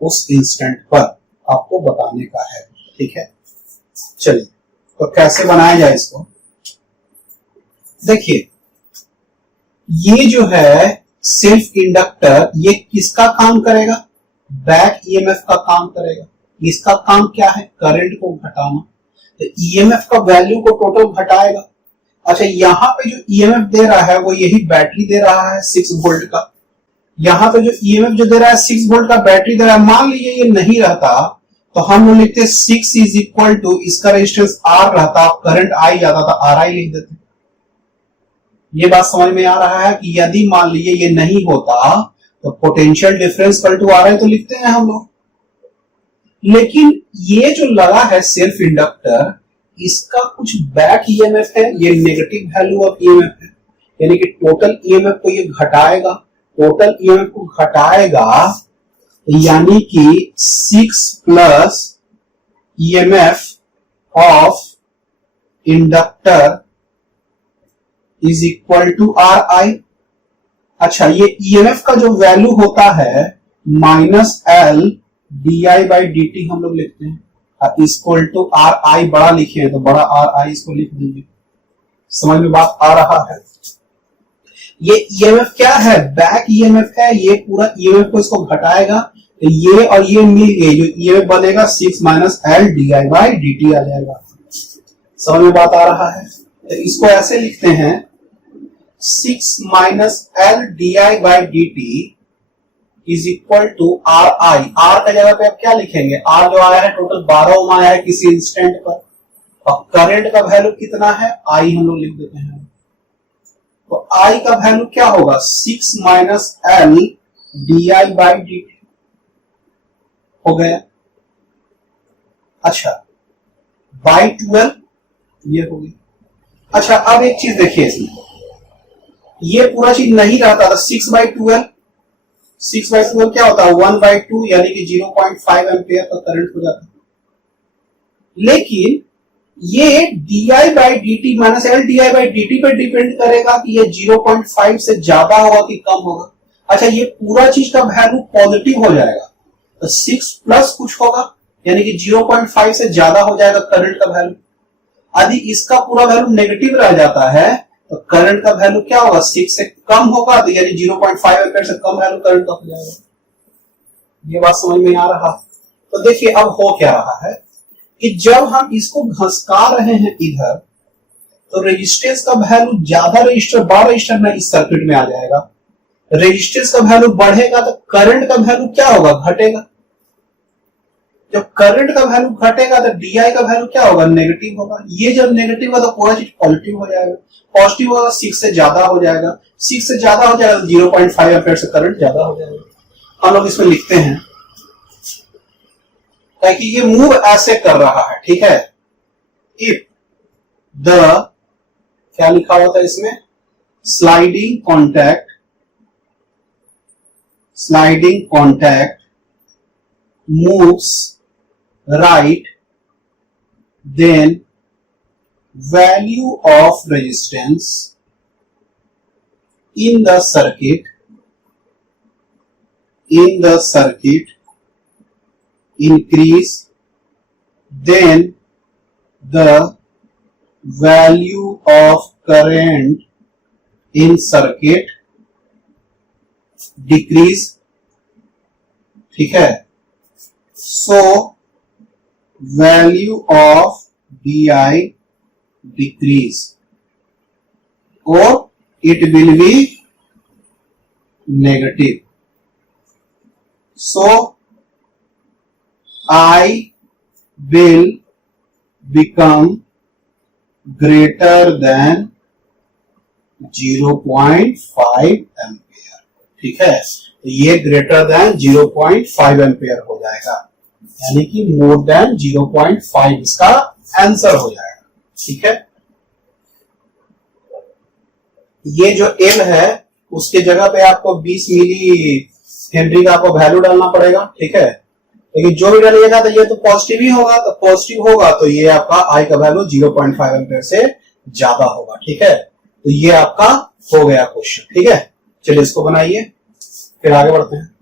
उस इंस्टेंट पर, आपको बताने का है. ठीक है. चलिए, तो कैसे बनाया जाए इसको? देखिए, ये जो है सेल्फ इंडक्टर, ये किसका काम करेगा? बैक ईएमएफ का काम करेगा. इसका काम क्या है? करंट को घटाना. तो ईएमएफ का वैल्यू को टोटल घटाएगा. अच्छा, यहां पे जो ईएमएफ दे रहा है वो यही बैटरी दे रहा है 6 वोल्ट का. यहां पे जो ईएमएफ जो दे रहा है 6 वोल्ट का बैटरी दे रहा है. मान लीजिए ये नहीं रहता तो हम लोग लिखते 6 इज इक्वल टू, इसका रेजिस्टेंस आर रहता, करंट आई जाता था, आर आई लिख देते. ये बात समझ में आ रहा है कि यदि मान लीजिए ये नहीं होता तो potential difference equal to R I तो लिखते हैं हम लोग. लेकिन ये जो लगा है सेल्फ इंडक्टर, इसका कुछ बैक ईएमएफ है. ये नेगेटिव वैल्यू ऑफ ईएमएफ है, यानी कि टोटल ईएमएफ को ये घटाएगा. टोटल ईएमएफ को घटाएगा यानी कि 6 plus EMF of inductor is equal to R I. अच्छा, ये ईएमएफ का जो वैल्यू होता है minus L D I by D T हम लोग लिखते हैं. इक्वल टू आर आई बड़ा लिखे हैं तो बड़ा आर आई इसको लिख दीजिए. समझ में बात आ रहा है? ये ईएमएफ क्या है? बैक ईएमएफ है. ये पूरा ईएमएफ को इसको घटाएगा तो ये और ये मिल गए, जो ईएमएफ बनेगा 6 minus L D I by D T आ जाएगा. समझ में बात आ रहा है? तो इसको ऐसे लिखते हैं 6 minus L D I by D T is equal to R I. R का जगह पे आप क्या लिखेंगे? आर जो आया है टोटल 12 ओम आया है किसी इंस्टेंट पर, और करंट का वैल्यू कितना है? आई हम लोग लिख देते हैं. तो आई का वैल्यू क्या होगा? 6 minus L D I by D T. हो गया। अच्छा, बाई 12 ये हो गई। अच्छा, अब एक चीज देखिए इसमें, ये पूरा चीज नहीं रहता था 6/12। 6/12 क्या होता है 1/2 यानी कि 0.5 एम्पियर का करंट हो जाता है। लेकिन ये di/dt माइनस LDI/dt पे डिपेंड करेगा कि ये 0.5 से ज्यादा होगा कि कम होगा। अच्छा, ये पूरा चीज का वैल्यू पॉजिटिव हो जाएगा तो 6 प्लस कुछ होगा यानी कि 0.5 से ज्यादा हो जाएगा करंट का वैल्यू। यदि इसका पूरा वैल्यू नेगेटिव रह जाता है तो करंट का वैल्यू क्या होगा 6 से कम होगा तो यानी 0.5 एम्पीयर से कम वैल्यू करंट का हो जाएगा। ये बात समझ में आ रहा। तो देखिए अब हो क्या रहा है कि जब हम इसको घसका रहे हैं इधर तो रेजिस्टेंस का वैल्यू ज्यादा रजिस्टर 12 रजिस्टर में इस सर्किट में आ जाएगा। रेजिस्टेंस का वैल्यू बढ़ेगा तो करंट का वैल्यू क्या होगा घटेगा। जब करंट का वैल्यू घटेगा तो DI का वैल्यू क्या होगा नेगेटिव होगा। ये जब नेगेटिव होगा तो पूरा चीज पॉजिटिव हो जाएगा। पॉजिटिव होगा 6 से ज्यादा हो जाएगा। 6 से ज्यादा हो जाएगा तो 0.5 एम्पीयर से करंट ज्यादा हो जाएगा। हम लोग इसमें लिखते हैं ताकि ये मूव ऐसे कर रहा है, ठीक है। इफ द क्या लिखा हुआ था इसमें sliding contact moves right, then value of resistance in the circuit increase, then the value of current in circuit decrease, ठीक है। So value of DI decrease or it will be negative. So I will become greater than 0.5 ampere, ठीक है। तो ये ग्रेटर देन 0.5 एम्पियर हो जाएगा यानी कि मोर देन 0.5 इसका आंसर हो जाएगा, ठीक है। ये जो M है उसके जगह पे आपको 20 मिली हेनरी का आपको वैल्यू डालना पड़ेगा, ठीक है। लेकिन जो भी डालिएगा तो ये तो पॉजिटिव ही होगा, तो पॉजिटिव होगा तो ये आपका I का वैल्यू 0.5 एम्पियर से ज्यादा होगा, ठीक है। तो ये आपका हो गया क्वेश्चन, ठीक है। चलिए इसको बनाइए फिर आगे बढ़ते हैं।